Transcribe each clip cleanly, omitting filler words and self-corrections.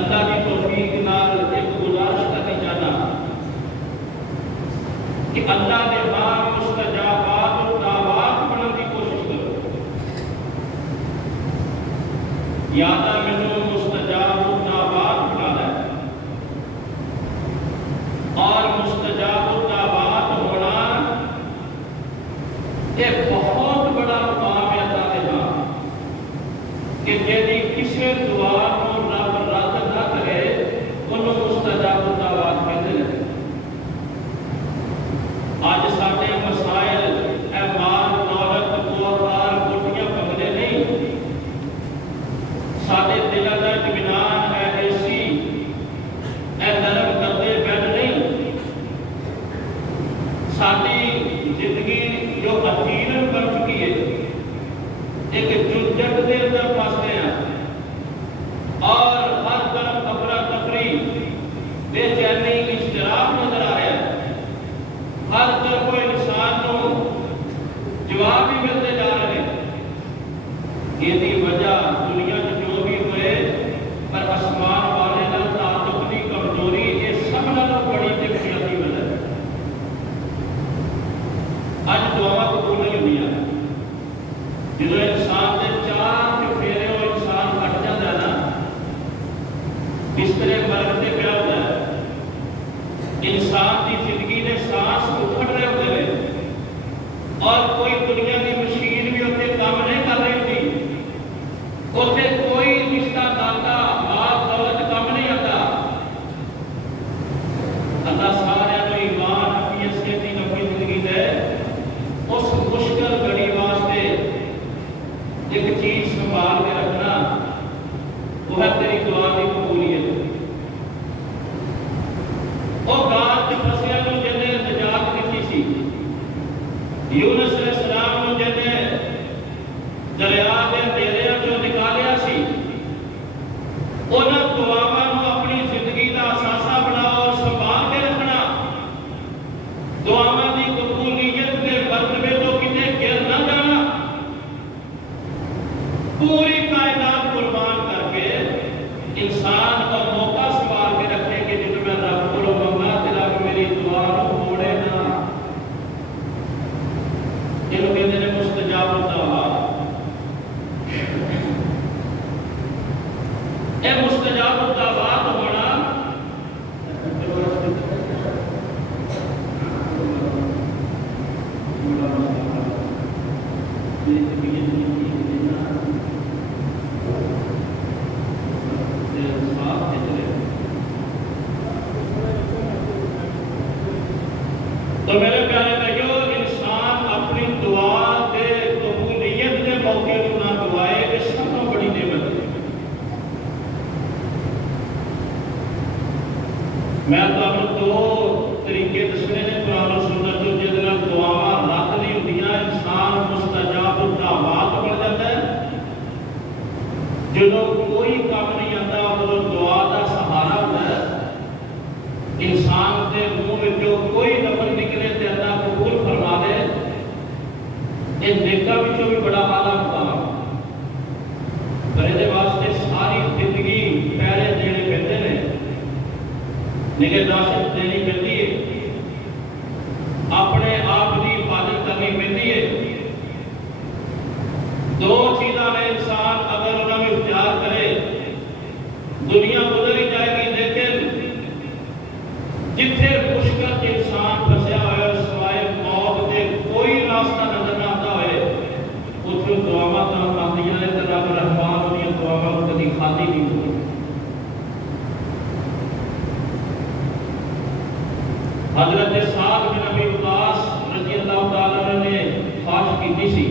اللہ کی توفیق نال ایک گزارش کرنی چاہنا کہ اللہ نے ہاں مستجابات اور دعوات بننے کی کوشش کرو. یا تو مینوں مستجاب الدعوات بنا ہے اور مستجاب الدعوات ہونا یہ بہت بڑا مقام ہے اللہ کے ہاں کہ جیڑی کسی دعا کو رب رد نہ کرے انہوں مستجاب الدعوات کہتے ہیں. آج سارے مسائل اے مال دولت کوکار کوٹیاں بنگلے نہیں، سارے دلوں کا اطمینان ہے اے سی اے نرم گدے بیڈ نہیں. ساری زندگی جو یقیناً بن چکی ہے ایک جھنجٹ کے اندر پھنستے ہیں اور ہر طرف افراتفری بے چینی اضطراب نظر آ رہا ہے. ہر طرف کوئی انسان کو جواب بھی ملتے جا رہے ہیں. یہ وجہ دنیا میں جو بھی ہوئے پر آسمان والے نال تعلق کی کمزوری یہ سب نالوں بڑی تے بنیادی وجہ ہے. اج دعا قبول نہیں ہوئی. جب انسان کے چار چفیرے وہ انسان کٹ جاتا ہے نا بسترے مرگ سے پیا ہوتا ہے. انسان کی زندگی نے سانس اکھڑ رہے ہوتے ہیں اور کوئی دنیا کی مشین بھی اتنے کام نہیں کر رہی تھی. اتنے کوئی رشتہ داتا مال دولت کام نہیں آتا. اللہ سارے کو ایمان اپنی صحت اپنی زندگی دے. اس مشکل گھڑی واسطے ایک چیز سنبھال کے رکھنا وہ ہے تیری دعا کی قبولیت. وہ گاہ کے فصلوں کو جنہیں نجات دیتی سی. یونس علیہ السلام کو جنہیں دریا کے اندھیرے جو نکالیا سی انہاں دعاواں کو اپنی زندگی کا اثاثہ بنا اور سنبھال کے رکھنا. دعاواں کی قبولیت کے مرتبے تو کتے گر نہ جانا. پوری کائنات قربان کر کے انسان کا موقع سنبھال کے رکھے کہ جن میں رب کو منگا تیرا میری دعا کو موڑے نہ. یہ کہتے ہیں مستجاب الدعوات. اے مستجاب الدعوات ہونا تو میرے پیارے بھائیو انسان اپنی دعا کے قبولیت کے موقع کو نہ دعائے یہ سب سے بڑی نعمت ہے. میں آپ دو طریقے دسنے نے قرآن و سنت جو جس طرح دعاواں رد نہیں ہوندیاں انسان مستجاب الدعوات بن جاتا ہے. جدوں کوئی کام نہیں آتا ادھر دعا کا سہارا ہوتا ہے. انسان کے منہ جو کوئی لفظ نکلے تے اللہ قبول فرما دے یہ نیکاں وچوں بھی بڑا اعلیٰ مقام. پر یہ واسطے ساری زندگی پیرے دینے پیندے نے نگہداشت دینی پیندی ہے. اپنے آپ کی حفاظت کرنی پیندی ہے. دو چیزاں نے انسان اگر انہوں میں اختیار کرے دنیا گزر ہی جائے گی. لیکن جتھے مشکل کے انسان پھنسیا ہوئے سوائے موت کے کوئی راستہ نظر نہ آتا ہوئے اتنے دعاواں کام آتیاں نے تو رب رحمان انہیں دعاواں کو کبھی خالی نہیں ہوئی. حضرت سعد بن ابی وقاص رضی اللہ تعالیٰ نے خواہش کی سی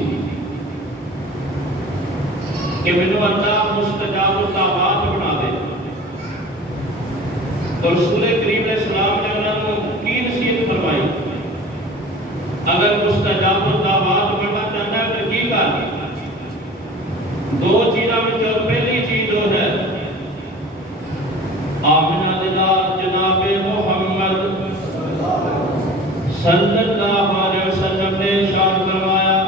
کہ مینوں اللہ مستجاب الدعوات بنا دے. تو رسول کریم علیہ السلام نے انہوں کو کی نصیحت فرمائی اگر مستجاب الدعوات بننا چاہتا ہے تو کی کر. دو چیزوں میں جو پہلی چیز جو ہے آمنہ دلال جناب محمد صلی اللہ علیہ وسلم نے ارشاد فرمایا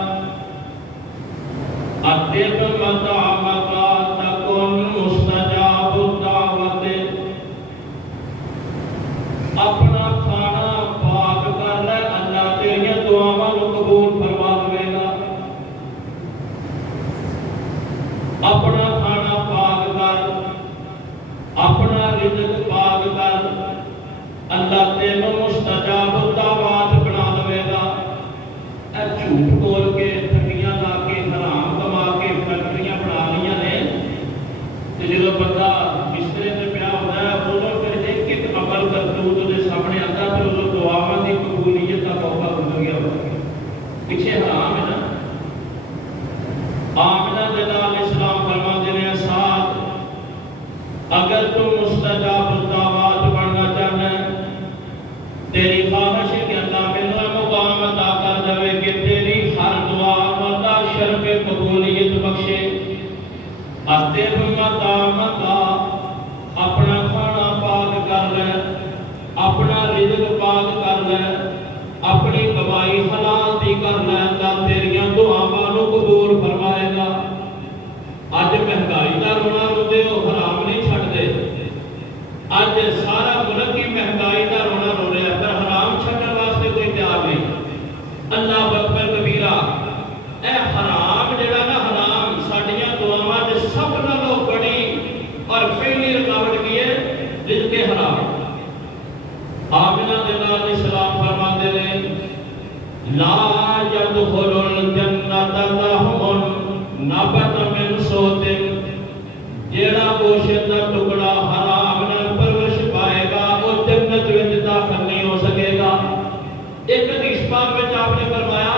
اتب مطعمک تکن مستجاب الدعوت. رزق پاک کر، اللہ تینوں مستجاب الدعوات بنا دے گا۔ اے جھوٹ بول کے ٹھگیاں لا کے حرام کما کے فیکٹریاں بنا لیاں نے، تے جدوں بندہ بسترے تے پیا ہوندا ہے اودوں پھر ایک ایک عمل کرتوت دے سامنے آتا تے اودوں دعاواں دی قبولیت دا موقع گزر گیا ہوا پیچھے حرام ہے نا۔ آمنہ بنت علیہ السلام فرماتے ہیں ساتھ اگر تم مستجاب الدعوات بننا چاہنا ہے، تیری خواہش ہے کہ اللہ میرا مقام عطا کر دے کہ تیری ہر دعا متا شرف قبولیت بخشے، اتب متا اپنا کھانا پاک کر لے، اپنا رزق پاک کر لے، اپنی کمائی حلال دی کر لے، اللہ تیریاں دعاواں نو قبول فرمائے گا۔ اج مہنگائی دا رونا روندے ہو، حرام نہیں چھڈ دے۔ اج سارا ملک ہی مہنگائی دا رونا رو رہا ہے، پر حرام چھڈن واسطے کوئی تیار نہیں۔ اللہ اکبر کبیرہ، اے حرام جڑا نا حرام ساڈیاں دعاواں دے سب نالوں بڑی اور پہلی رکاوٹ کی ہے رزق حرام۔ آمنہ علیہ السلام فرماتے ہیں لا يدخل الجنت لحم نبت من صوت، جیڑا گوشت دا ٹکڑا حرام نال پرورش پائے گا وہ جنت وچ داخل نہیں ہو سکے گا۔ ایک حدیث پاک وچ آپ نے فرمایا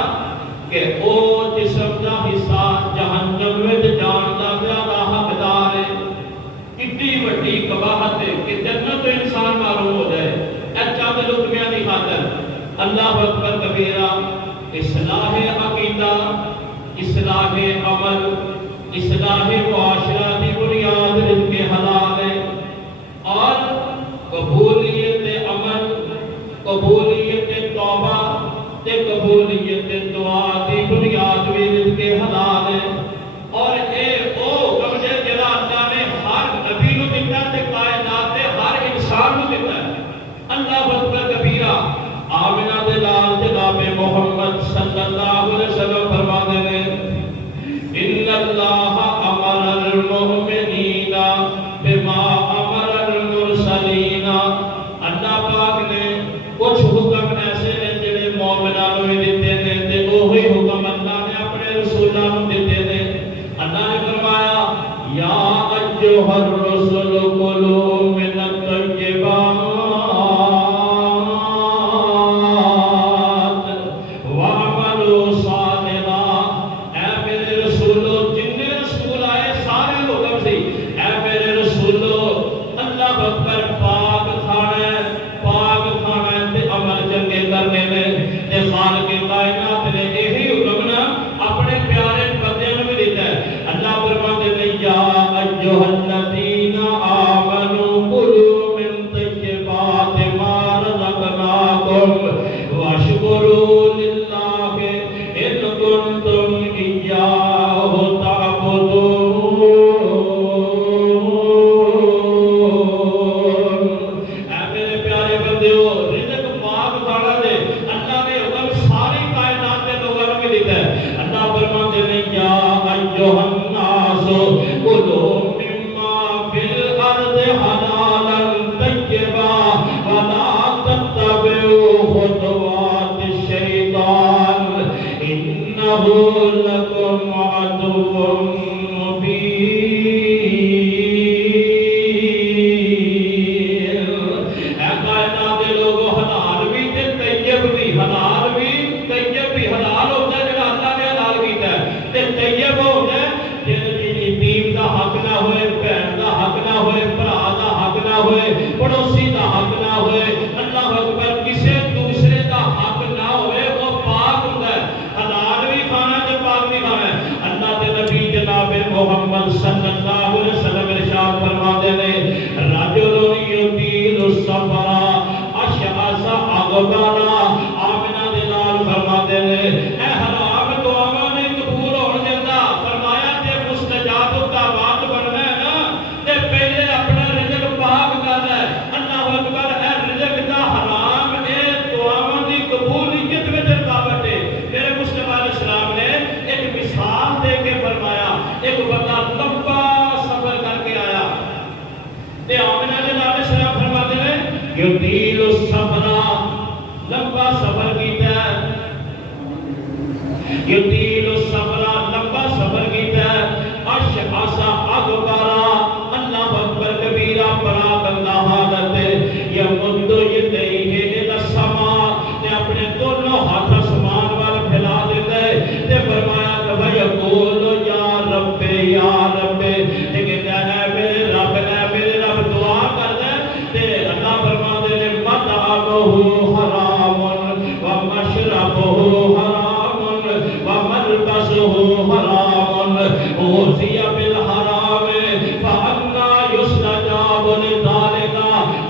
کہ او جسم دا حصہ جہنم وچ جان دا زیادہ حقدار ہے۔ کتنی وڈی قباحت ہے کہ جنت تو انسان معروف ہو جائے اے چند لقمیاں دی خاطر۔ اللہ اکبر کبیرہ، اصلاح عقیدہ، اصلاح عمل، اصلاح معاشرہ دی بنیاد رزق حلال ہے، اور قبولیت عمل، قبولیت توبہ تے قبولیت دعا دی بنیاد بھی رزق حلال ہے۔ اور اے او حکم ہے جڑا اللہ نے ہر نبی نو دتا تے کائنات دے ہر انسان نو دتا ہے۔ اللہ اکبر کبیرہ، آمنہ دے لال جناب محمد صلی اللہ علیہ وسلم فرماتے ہیں ان اللہ امر المؤمنین بما امر المرسلین، اللہ پاک نے کچھ حکم ایسے ہیں جڑے مومناں نو دتے نے تے وہی حکم اللہ نے اپنے رسولاں نو دتے نے۔ اللہ نے فرمایا یا ایھا الرسل کلوا من الطیبات پڑوسی دا حق نہ ہوئے، اللہ اکبر کسے دوسرے دا حق نہ ہوئے، وہ پاک ہوتا ہے۔ حلال بھی کھانا یطیل الصبر لمبا صبر کیتا ہے یطیل الصبر لمبا صبر کیتا ہے عرش آسا اکبرا اللہ اکبر کبیرہ پراغ اللہ حالت یمد یدیہ الی السماء نے اپنے دونوں ہاتھ آسمان وال پھیلا دیتا ہے تے فرمایا کہ ویقول یا رب تے کہتا ہے میرے رب دعا کردا ہے تے اللہ فرماتے نے مطعمہ حرام و مشربہ حرام و ملبسہ حرام اوذی بالحرام فانا یستجاب لذالک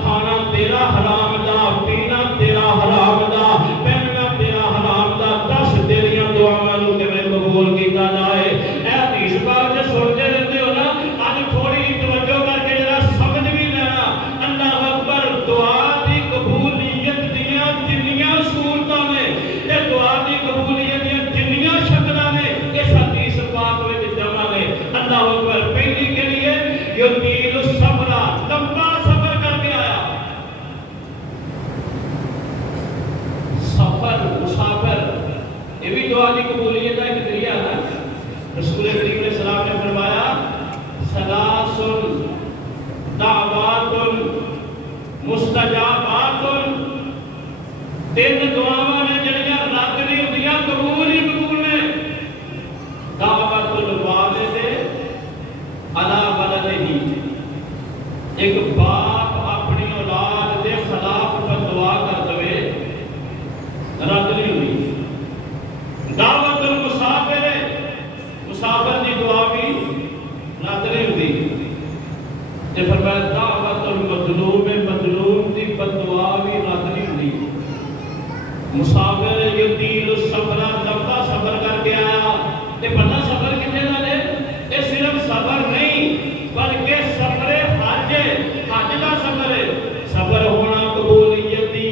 کھانا تیرا حرام دا پینا تیرا حرام دا پہننا تیرا حرام دا دس تیریاں دعاواں نوں کیویں قبول کیتا جائے اے حدیث پاک جے سنتے رہتے ہو نا اج تھوڑی توجہ کر کے ذرا سمجھ بھی لینا اللہ اکبر دعا دی قبولیت دیاں جنیاں صورتاں نے تے دعا دی قبولیت دیاں جنیاں شکلاں نے اس حدیث پاک وچ جمع نے اللہ اکبر پہلی کے لیے یطیل الصبر لمبا صبر کر کے آیا سفر مسافر یہ بھی دعا کی قبولیت کا ایک ذریعہ ہے رسول کریم علیہ السلام نے فرمایا ثلاث دعوات مستجابات تین دعاواں نے جڑیاں رد نہیں ہوندیاں قبول ہی قبول نے دعوت الوالد علی ولدہ ایک باپ اپنی اولاد دے خلاف بددعا کر دے رد نہیں ہوئی دعوت المسافر مسافر دی دعا بھی رد نہیں ہوئی تے فرمایا دعوت المظلوم مظلوم دی بددعا بھی رد نہیں ہوئی مسافر یطیل الصبر لمبا صبر کر کے آیا تے پتہ صبر کتنے دا ہے یہ صرف صبر نہیں بلکہ صبر حج دا صبر ہے صبر ہونا قبولیت دی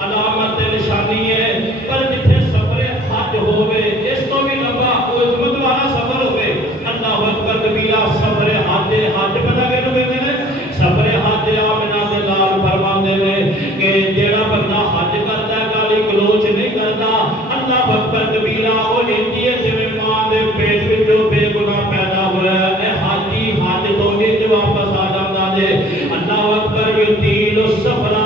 علامت نشانی ہے پر جتھے صبر حج ہوے اس تو بھی لمبا کوئی عظمت والا صبر ہوے اللہ اکبر کبیرہ صبر حج پتہ کینوں کہندے نے صبر حج آمنہ دے لال فرماندے نے کہ جیڑا بندہ حج کردا ہے گالی گلوچ نہیں کردا اللہ اکبر کبیرہ او انجی ہے جویں ماں دے پیٹ وچوں بے گناہ پیدا ہویا ہے حاجی حج تو انج واپس آ جاندا جے اللہ اکبر یطیل الصبر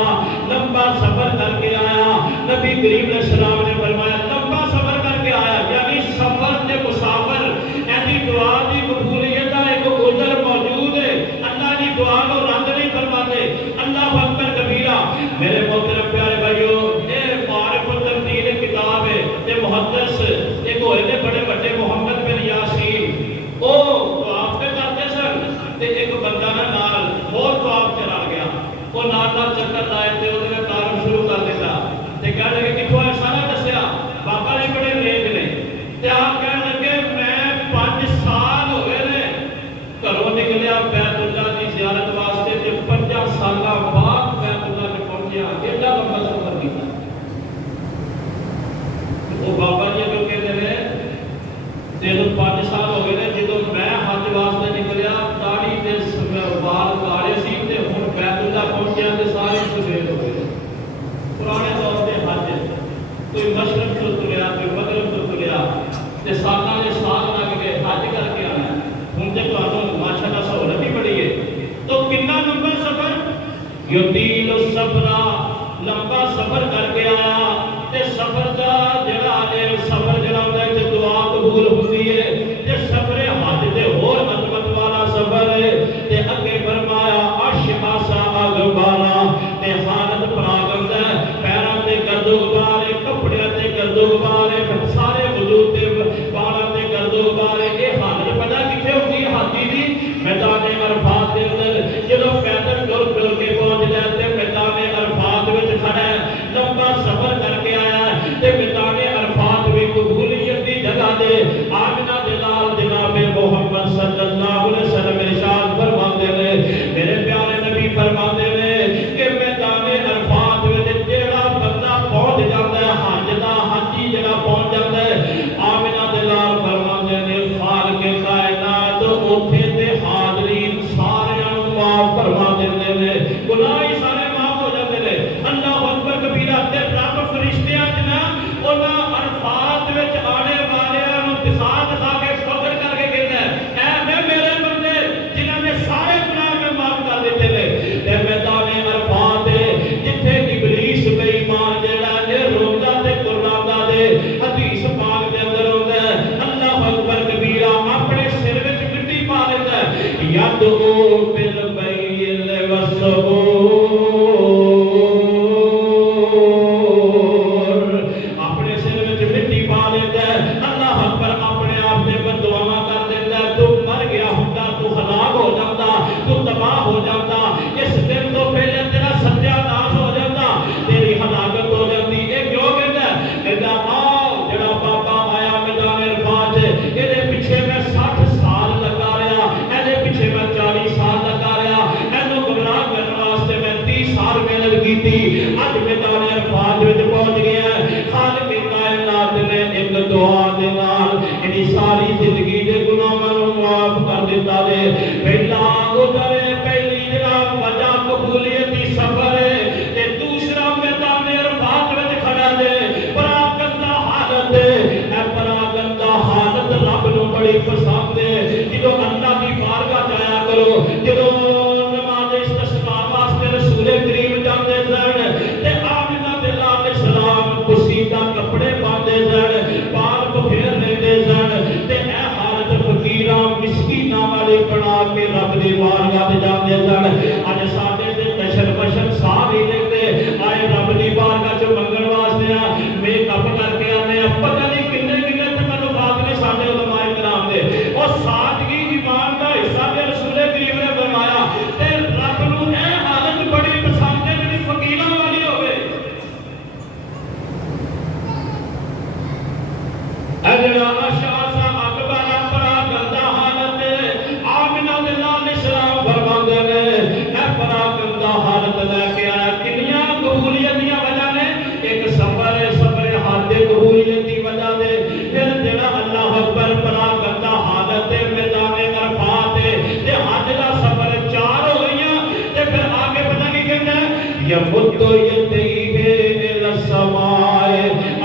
لمبا صبر کر کے آیا نبی کریم علیہ السلام نے فرمایا لمبا صبر کر کے آیا یعنی سفر تے مسافر ایسی دعا دی قبولیت کا ایک عذر موجود ہے اللہ دی دعا کو رد نہیں فرماتے اللہ اکبر کبیرہ میرے محترم پیارے بھائیو یہ معارف التنزیل کتاب ہے تے محدث ایک ہوئے نے بڑے بڑے محمد بن یاسین او دعا پہ کرتے سن تے ایک بندہ نال اور دعا چلا گیا وہ نال چکر لائے تے او نے تعارف شروع کر دیتا تے کہنے لگے کتھوں ہے سارا دسیا بابا جی بڑے نیک نے تے آپ کہنے لگے میں 5 سال ہو گئے نے گھروں نکلیا بیت اللہ کی زیارت واسطے تے 5 سالاں بعد بیت اللہ میں پہنچیا ایڈا لمبا سفر کیتا وہ بابا جی جو کہتے ہیں جدوں 5 سال ہو گئے نے جدوں میں حج واسطے نکلیا داڑھی تے بال کالے سی تے ہن بیت اللہ پہنچیا تے سارے سفید ہو گئے پرانے دور دے حج کوئی مشرق تو تریا کوئی مغرب تو تریا تے سالاں دے سال لگ گئے حج کر کے آنا ہن تے تانوں ماشاءاللہ سہولت ہی بڑی ہے تو کتنا لمبا سفر یطیل الصبر لمبا سفر کر کے آیا تے سفر دا جڑا سفر جڑا ہوندا ہے تے دعا قبول ہوندی ہے تے سفر حج تے ہور عظمت والا سفر ہے تے اگے فرمایا عرش آسا اغبارا تے حالت پراگند ہے پیراں تے گرد غبار کپڑے تے گرد غبار سارے وجود تے بالاں تے گرد غبار اے حالت پتہ کتھے ہوندی ہے حاجی دی میدان عرفات دے اندر جدوں پیدل ٹر کے پہنچ جائے تے میدان عرفات وچ کھڑا ہے لمبا سفر کر کے آیا ہے تے میدان عرفات بھی قبول اپنے سر میں مٹی پا لیتا ہے، اللہ اکبر اپنے آپ سے بددعاواں کر دیتا ہے، تو مر گیا ہوتا، تو ہلاک ہو جاتا، تو تباہ ہو جاتا، اس دن تو پہلے تیرا ستیہ ناش ہو جاتا، تیری ہلاکت ہو جاتی۔ ایک جو کہتا ہے آؤ جڑا بابا آیا میدان عرفات، یہ پیچھے میں 60 سال لگا رہا، یہ پیچھے میں 40 سال لگا رہا، اینو گمراہ کرنے واسطے میں 30 سال محنت کی تھی، اج میدان عرفات وچ پہنچ گیا ہے۔ خالق کائنات نے ایک دعا دے نال انہی ساری زندگی دے گناہاں نوں معاف کر دیتا ہے۔ پہلا ادھر پہلی جناب وجہ قبولیت دی سفر ہے، تے دوسرا میدان عرفات وچ کھڑا ہے، پراگندہ حالت ہے۔ اے پراگندہ حالت رب نوں بڑی پسند ہے۔ جدوں اللہ دی بارگاہ جایا کرو، جدوں نماز استسقاء واسطے رسول کریم جاندے سن، تے آمنہ دے لال سلام پوشیدہ کپڑے پاندے سن، بال بکھیر لیندے سن، تے اے حالت فقیراں مسکیناں والی بنا کے رب دی بارگاہ تے جاندے سن۔ اج ساڈے تے دشن بشن ساہ ہی لیندے، آئے رب دی بارگاہ چ منگن واسطے آ، میک اپ کر کے آنے، پتہ نہیں کنے کنے تکلفات نے ساڈے علماء کرام دے، اور سادگی ایمان دا حصہ تے رسول کریم نے فرمایا، تے رب نوں اے حالت بڑی پسند ہے جڑی فقیراں والی ہوے۔ اے جڑا اشعث اکبر پراگندہ حالت آمنہ دے لال سلام فرماندے نے، اے پراگندہ حالت لے کے آیا، کنیاں قبولیت دیاں وجہ نے، ایک سفر حد قبولیت دی وجہ دے، پھر جڑا اللہ اکبر پراگندہ حالت میدان عرفات تے حج دا سفر 4 ہو گئیاں، تے پھر آگے پتہ کی کہنا ہے یمد یدیہ الی السماء،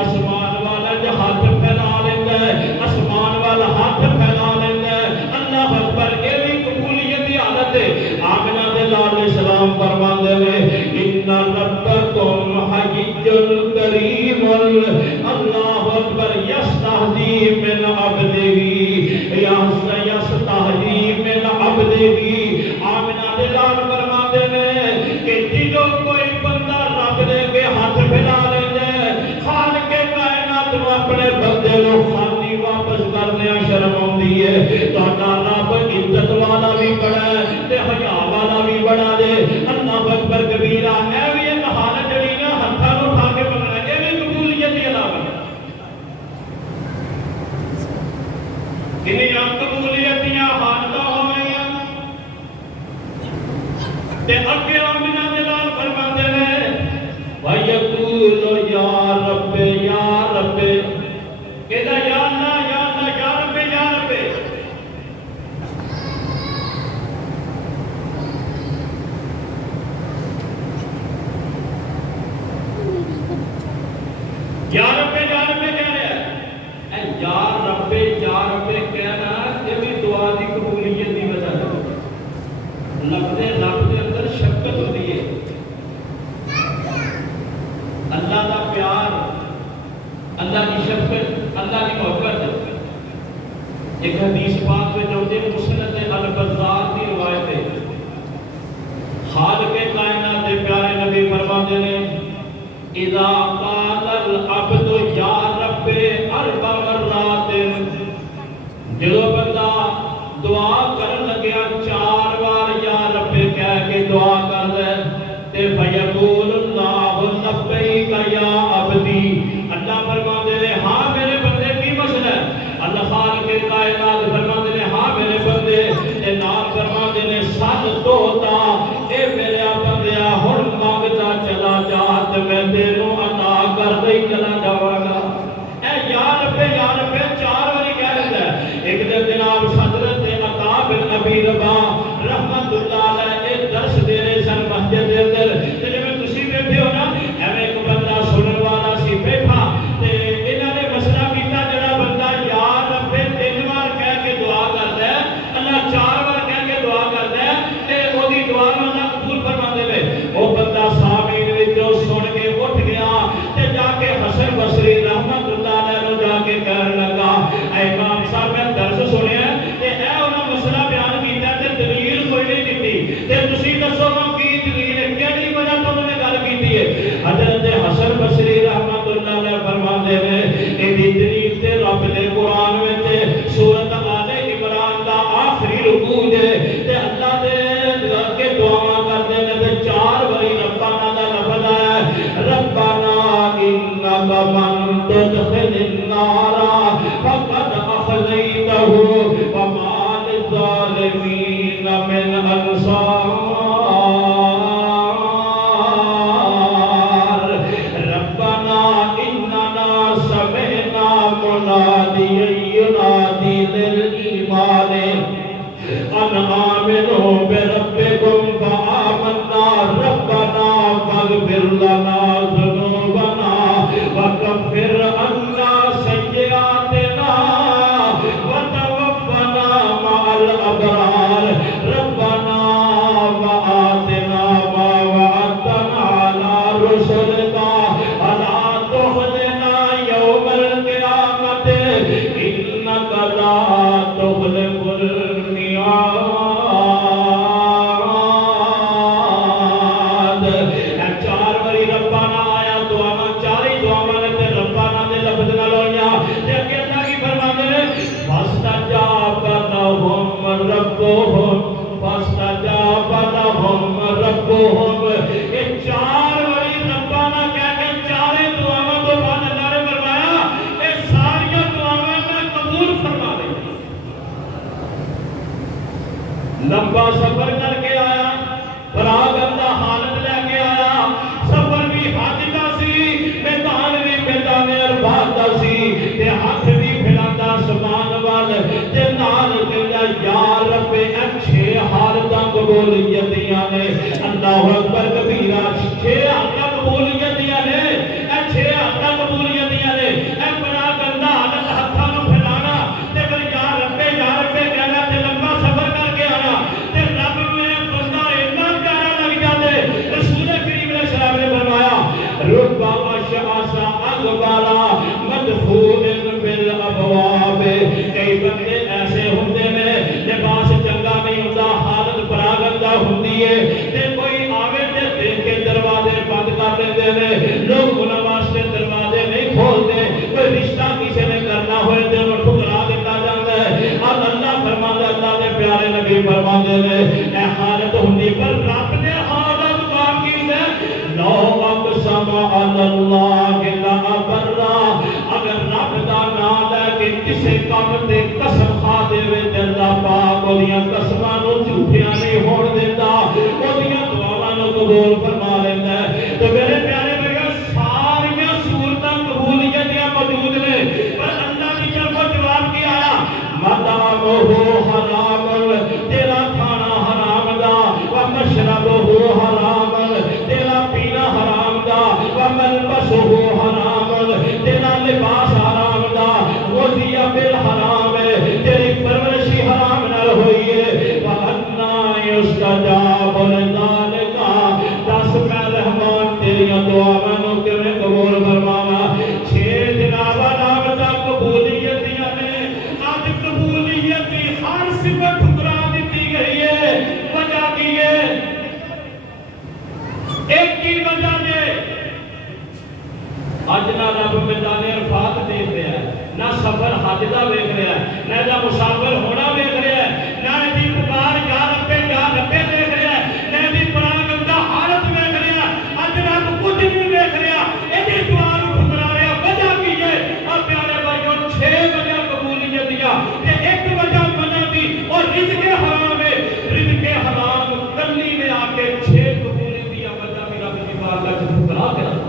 آسمان والا جو ہاتھ پھیلا لیتا ہے، آسمان والا ہاتھ پھیلا لیتا ہے، اللہ اکبر، یہ بھی قبولیت دی حالت ہے۔ آمنہ دے لال سلام فرماندے نے ان ربکم حی کریم، اللہ اکبر، یستحیی من عبدہ، یستحیی من عبدہ۔ آمنہ دے لال فرماندے نے کہ جدوں کوئی بندہ رب دے کے ہاتھ پھیلا لیندا ہے، خالق کائنات نوں اپنے بندے نوں خالی واپس کرنے شرم آندی ہے۔ تہاڈا رب عزت والا بھی بڑا ہے تے حیا والا بھی بڑا ہے، اللہ اکبر کبیرہ۔ اے وی ایک حالت جڑی نا ہتھاں نوں اٹھا کے منگنا، اے وی قبولیت دی علامت ہے۔ کنیاں قبولیت دیاں حالتاں ہوئیاں، تے اگے آمنہ دے لال فرماندے نے وَيَقُولُ يَا رَبِّ يَا رَبِّ، کہتا یا اللہ یا اللہ، یا رب یا رب۔ یا رب کہہ رہا ہے، اے یا رب کہنا یہ بھی دعا دی قبولیت دی وجہ ہے۔ لفظ رب کے اندر شفقت ہوتی ہے، اللہ کا پیار، اللہ کی شفقت، اللہ کی محبت۔ ایک حدیث پاک میں جو دے مسند البزار کی روایت ہے، خالق کائنات دے پیارے نبی فرماتے ہیں اذا قال العبد یا رب 4 مرات، جدو بندہ دعا کرن لگیا 4 بار یا رب کہہ کے دعا کر دے، تے فیقول اللہ لبیک یا عبدی، اللہ فرماتے ہیں ہاں میرے بندے کی مسئلہ ہے، اللہ خالق کائنات فرماتے ہیں ہاں میرے بندے، اے نام فرماتے ہیں سال تو ہوتا، اے میرے بندیا ہن مانگتا چلا جا تے میں تینوں عطا کر دے چلا جاواں گا۔ اے یا رب 4 باری کہہ رہا ہے۔ ایک دن جناب حضرت عطا بن ابی رباح رحمت اللہ علیہ درس دے رہے سن مسجد دے اندر، تے جے تسی بیٹھے ہو نا ایویں ایک بندہ سنن والا سی بیٹھا، تے انہاں نے مسئلہ کیتا جڑا بندہ یا رب 3 بار کہہ کے دعا کردا ہے، اللہ 4 بار کہہ کے دعا کردا ہے، تے اودی دعا نوں اللہ قبول فرما دے۔ او بندہ سامنے وچوں سن کے اٹھ گیا مدفوہم، یہ چار وری ربا نہ کہہ کے چارے دعاواں تو بعد اللہ نے فرمایا اے ساری دعاواں میں قبول فرما دیں۔ لمبا سفر کر کے آیا، پراگندہ حالت لے کے آیا، سفر بھی حج دا سی، میدان بھی میدان عرفات دا سی، تے ہاتھ بھی پھیلاتا سمان وال، تے نال کہندا یا رب اچھے حالتاں قبولیت دیاں نے، اللہ اکبر کبیرہ، چھ حالتاں قبولیت دیاں نے، چھ حالتاں قبولیت دیاں نے، اے پراگندہ حالت ہتھاں نوں پھیلانا، تے پھر یا رب کہنا، تے لمبا سفر کر کے آنا، تے رب میں بندہ اتنا پیارا لگ جاتے، رسول کریم علیہ السلام نے فرمایا ربا اشعث اغبرا مدفون بالابواب، کئی بندے ایسے ہوندے نے لباس چنگا نہیں ہوتا، حالت پراگندہ ہوندی ہے، تے کوئی آوے تے دیکھ کے دروازے بند کر دیندے نے، لوگ انہاں واسطے دروازے نہیں کھولتے، کوئی رشتہ کسی نے کرنا ہوئے تے انہوں ٹھکرا دیتا جاتا ہے، اور اللہ فرماتا ہے، اللہ دے پیارے نبی فرماتے ہیں اے حالت ہوندی، پر رب نے حالت باقی ہے، لو اقسم علی اللہ لا ابرا، اگر رب دا نام لے کے کسے کام تے قسم کھا دے تے اللہ پاک اودیاں قسماں نوں جھوٹیاں نہیں ہون دیندا، اودیاں دعاواں نوں قبول فرما لیندا ہے۔ تو میرے پیارے بھائیو ساریاں صورتاں قبولیت دیاں موجود نے، پر اللہ کی طرف جواب کیا آیا مدامہ حرام، تیرا کھانا حرام دا، ومشربہ حرام، تیرا پینا حرام دا، وملبسہ حرام، تیرا لباس حرام دا، غذی بالحرام، تیری پرورشی حرام نہ ہوئی ہے، وَأَنَّا يُسْتَجَابُ لِذَلِكَ، دس میں رحمان تیریاں دعاواں نوں کیویں قبول فرماواں، چھ جناب علامتاں قبولیت دیاں نے، آج قبولیت دی ہر صفت ٹھکرا دیتی گئی ہے، وجہ کی ہے ایک کی وجہ نے اج نہ رب میدان عرفات دیکھ رہا ہے، نہ سفر حج دا ویکھ رہا ہے، نہ دا مسافر ہونا ویکھ رہا ہے، نہ دی پکار یا ربے دیکھ رہا ہے، نہ دی پراگندہ حالت ویکھ رہا ہے، اج رب کچھ نہیں ویکھ رہا، ایدی دعا نوں ٹھکرا رہا، وجہ کی ہے؟ اور پیارے بھائیو چھ وجہ قبولیت دیا تے ایک وجہ منع دی، اور رزق حرام ہے، رزق حرام کلی میں آ کے چھ قبولیت دیا وجہ بھی رب کی بارگاہ وچ ٹھکرا کے رکھ۔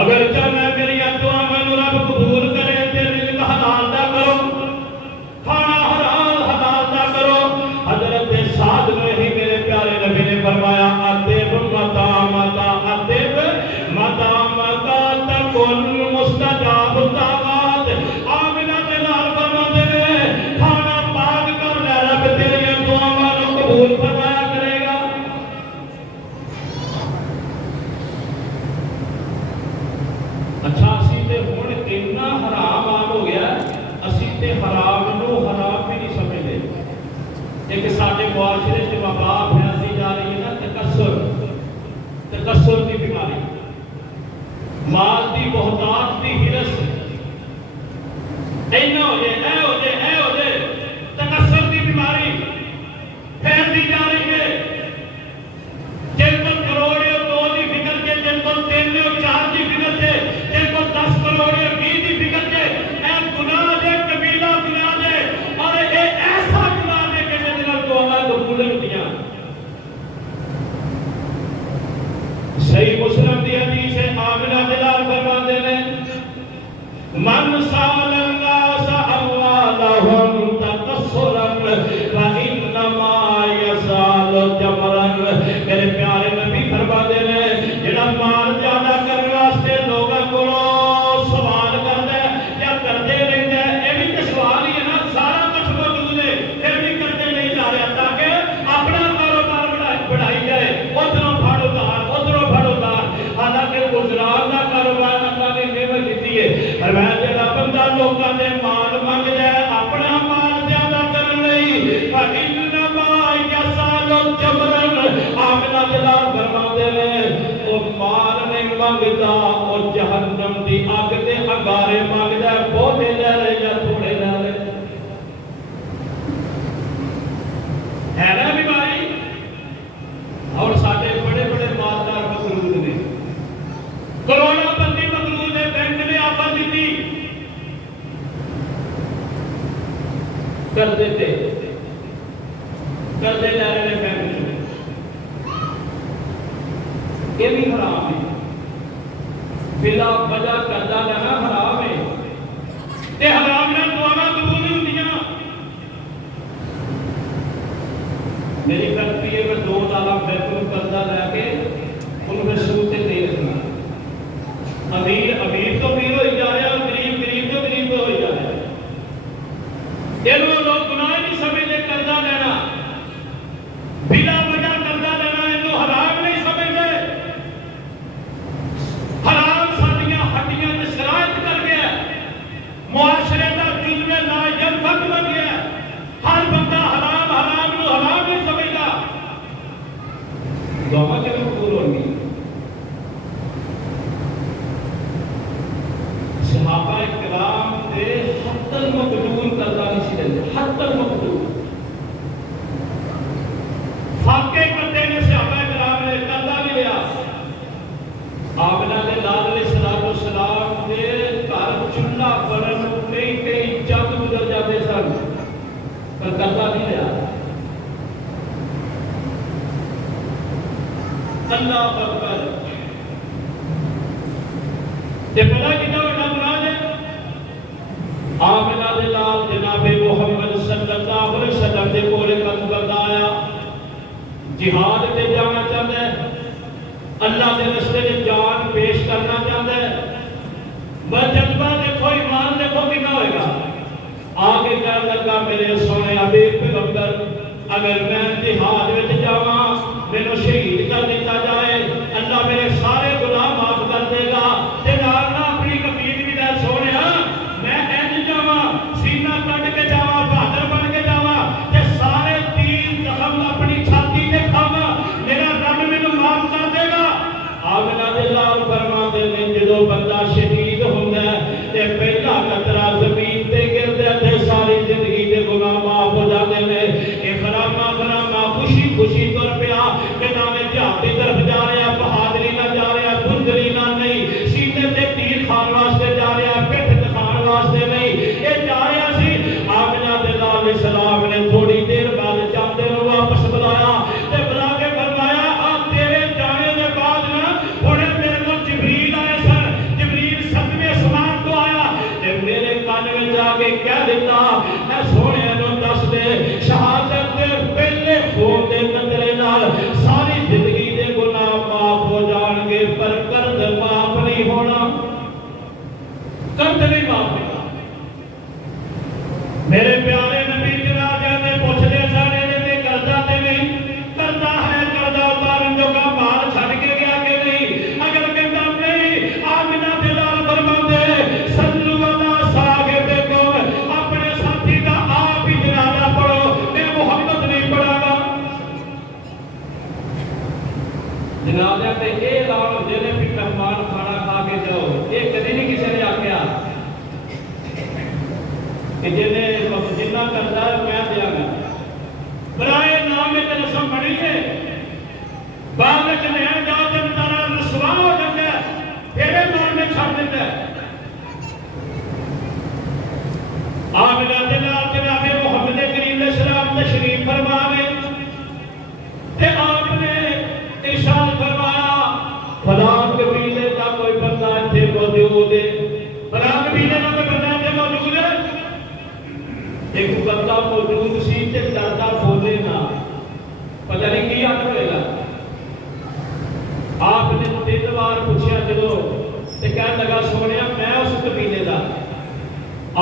اگر چاہنا میری دعا میں رب قبول کرے تے رزق حلال دا کرو، کھانا حلال دا کرو۔ حضرت سعد نے ہی میرے پیارے نبی نے فرمایا ادب متا متا ادب متا متا تکن مستجاب الدعوات، آمنہ دے نال فرماتے ہیں کھانا پاک کر لے، رب تیری دعاواں نوں قبول فرمایا کرے گا۔ اچھا اسی تے ہن اتنا حرام عام ہو گیا، اسی تے حرام نو حرام بھی نہیں سمجھتے۔ ایک ساڈے معاشرے چ وبا پھیلتی جا رہی ہے نا، تکثر کی بیماری، مال دی بہتات دی ہرس، اینا ہو جائے اے ہو جائے اے ہو جائے، تکثر کی بیماری پھیلتی جا رہی ہے۔ جن کو کروڑ یا دو دی فکر کے، جن کو تین یا چار دی فکر کے، جن کو 10 کروڑ یا 20 دی فکر کے، اے گناہ دے کبیرہ گناہ دے، اور اے ایسا گناہ دے کہ جن دنوں دعا قبول ہوتیاں۔ صحیح مسلم دی حدیث ہے، آمنہ دلال فرماتے ہیں من سال الناس اموالهم تکثرا فانما یسال جمرا، میرے پیارے نبی فرماتے ہیں جڑا مال زیادہ کرنے واسطے لوگاں کولوں سوال کردا ہے یا کردے رہندا ہے، اے بھی تے سوال ہی ہے نا، سارا کچھ موجود ہے پھر بھی کردے نہیں جا رہا، تاکہ اپنا کاروبار بڑھائی جائے، ادھروں پھاڑو دار ادھروں پھاڑو دار، حالانکہ گزران دا کاروبار اللہ نے نعمت دیتی ہے۔ فرمایا جڑا بندہ لوکاں دے مال منگ جائے اپنا مال زیادہ کرن لئی، فانما یسال جمرا، آمنہ دلال فرماتے ہیں او مال نہیں منگدا، او جہنم دی اگ تے انگارے منگدا ہے، بہتے لے لے یا تھوڑے لے لے۔ قرضے تے قرضے لے رہے ہیں بینک سے، یہ بھی حرام ہے، بلا وجہ قرضہ لینا حرام ہے، تے حرام نہ دعاواں قبول نہیں ہوندیاں۔ میری غلطی ہے میں 2 سال بینک میں قرضہ لے کے ان میں سود سے دے رہا، امیر تو امیر ہوئی جا رہا ہے اور غریب تو غریب ہوئی جا رہا ہے۔ یہ لوگ گناہ نہیں سمجھتے قرضہ لینا، بلا وجہ قرضہ لینا یہ حرام نہیں سمجھتے۔ حرام ساڈیاں ہڈیاں تے شرائط کر گیا، معاشرے کا جزو لا ینفق بن گیا، ہر بندہ حرام نو حرام نہیں سمجھتا۔ دعا کیوں قبول ہوگی؟ صحابہ کرام تے حتی المقدور قرضہ نہیں سی لیندے، حتی المقدور فاقے کرتے نے صحابہ کرام نے قرضہ نہیں لیا۔ آمنہ دے لال علیہ السلام دے گھر چولہا بنن کئی چند گزر جاتے سن پر قرضہ نہیں لیا۔ اللہ اکبر، تے پتہ کتنا بڑا مراد ہے؟ آمنہ دے لال جناب محمد صلی اللہ علیہ وسلم دے کولے قدم کردا آیا، جہاد تے جانا چاہتا ہے، اللہ دے رستے میں جان پیش کرنا چاہتا ہے، بس جذبہ دیکھو، ایمان دیکھو کتنا ہوئے گا۔ آگے کہنے لگا میرے سونے حبیب پیغمبر، اگر میں جہاد وچ جاواں مینوں شہید کر دیتا جائے اللہ میرے سارے گناہ معاف کر دے گا، تے نال نہ اپنی کفیل بھی دے سونیا میں انج جاواں سینہ کٹ کے جاواں بہادر بن کے جاواں تے سارے تیر زخم اپنی چھاتی تے کھاواں میرا رب مینوں معاف کر دے گا۔ آمنہ دے لال فرماندے نے جدوں بندہ شہید ہوندا ہے تے پہلا قطرہ زمین تے گردا تے ساری زندگی دے گناہ معاف ہو جاندے نے۔ احرامہ خوشی خوشی تر پیا کہ نہ میں جہاد کی طرف جا رہا، بہادری نہ جا رہا، بزدلی نہ نہیں، سینے تے تیر کھان واسطے جا رہا، پٹھ دکھان واسطے نہیں، یہ جا رہا سی۔ آمنہ دے لال علیہ السلام نے تھوڑی دیر بعد چاندے نوں واپس بلایا تے بلا کے فرمایا آ تیرے جانے دے بعد نا ہنے میرے کول جبریل آئے سن، جبریل 7ویں آسمان تو آیا تے میرے کان وچ جا کے کہہ دیتا اے سونے نوں دس دے شہادت دے پہلے خون دے قطرے نال ساری زندگی دے گناہ معاف ہو جان گے پر قرض معاف نہیں ہونا، قرض نہیں معاف ہوگا۔ میرے پیارے نبی جناب نے پوچھ دے سارے نے قرضہ تے نہیں، قرضہ ہے قرضہ اتارن جو کا مال چھڈ کے گیا کہ نہیں؟ اگر کہتا نہیں آمنہ دے لال فرماندے صلو علی صاحبکم، اپنے ساتھی دا آپ ہی جنازہ پڑھو، میں محمد نہیں پڑھا گا۔ جنازہ تے اے اعلان ہوندے نے کہ مہمان کھانا کھا کے جاؤ، یہ کدی نہیں کسی نے آکھیا کہ جنہ کرتا ہے میں دیا گا، برائے نام ایک رسم بڑی ہے، بعد میں لین جاؤ تو بتانا رسوا ہو جاتا ہے، پھر مارنے چھڑ دیتا ہے۔ آمنہ دے لال جناب محمد کریم علیہ السلام تشریف فرما گئے تے آپ نے ارشاد فرمایا فلاں قبیلے کا کوئی بندہ اتنے موجود ہے، فلاں قبیلے کا کوئی بندہ اتنے موجود ہے۔ ایک بندہ موجود سی تے ڈردا بولے نہ، پتہ نہیں کی آخر ہوئے گا۔ آپ نے 3 بار پوچھا جدو تے کہنے لگا سونیا میں اس قبیلے دا۔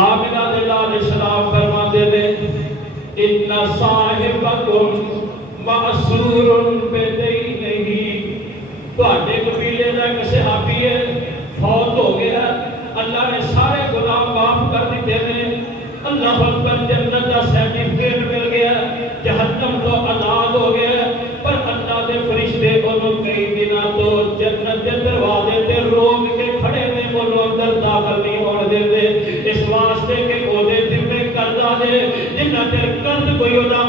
آمنہ دے لال علیہ السلام فرماندے نے ان صاحبکم معصور بدینہ، تواڈے قبیلے دا ایک صحابی ہے فوت ہو گیا، اللہ نے سارے گناہ معاف کر دیتے ہیں، اللہ اکبر، جنت کا سرٹیفکیٹ مل گیا، جہنم تو آزاد ہو گیا، پر اللہ دے فرشتے انہوں کئی دنوں تو جنت کے دروازے تے روک کے کھڑے نے، انہوں اندر داخل نہیں ہونے دیتے، اس واسطے کہ وہ دے دل میں قرضہ دے، جنہ تیر قرض کوئی ادا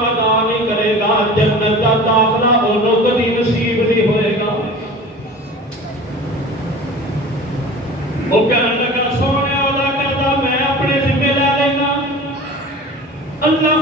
نہیں کرے گا جنت کا داخلہ انہوں کبھی نصیب نہیں ہوئے گا۔ وہ کہنے لگا سونے ادا کرتا میں اپنے ذمہ لے لینا، اللہ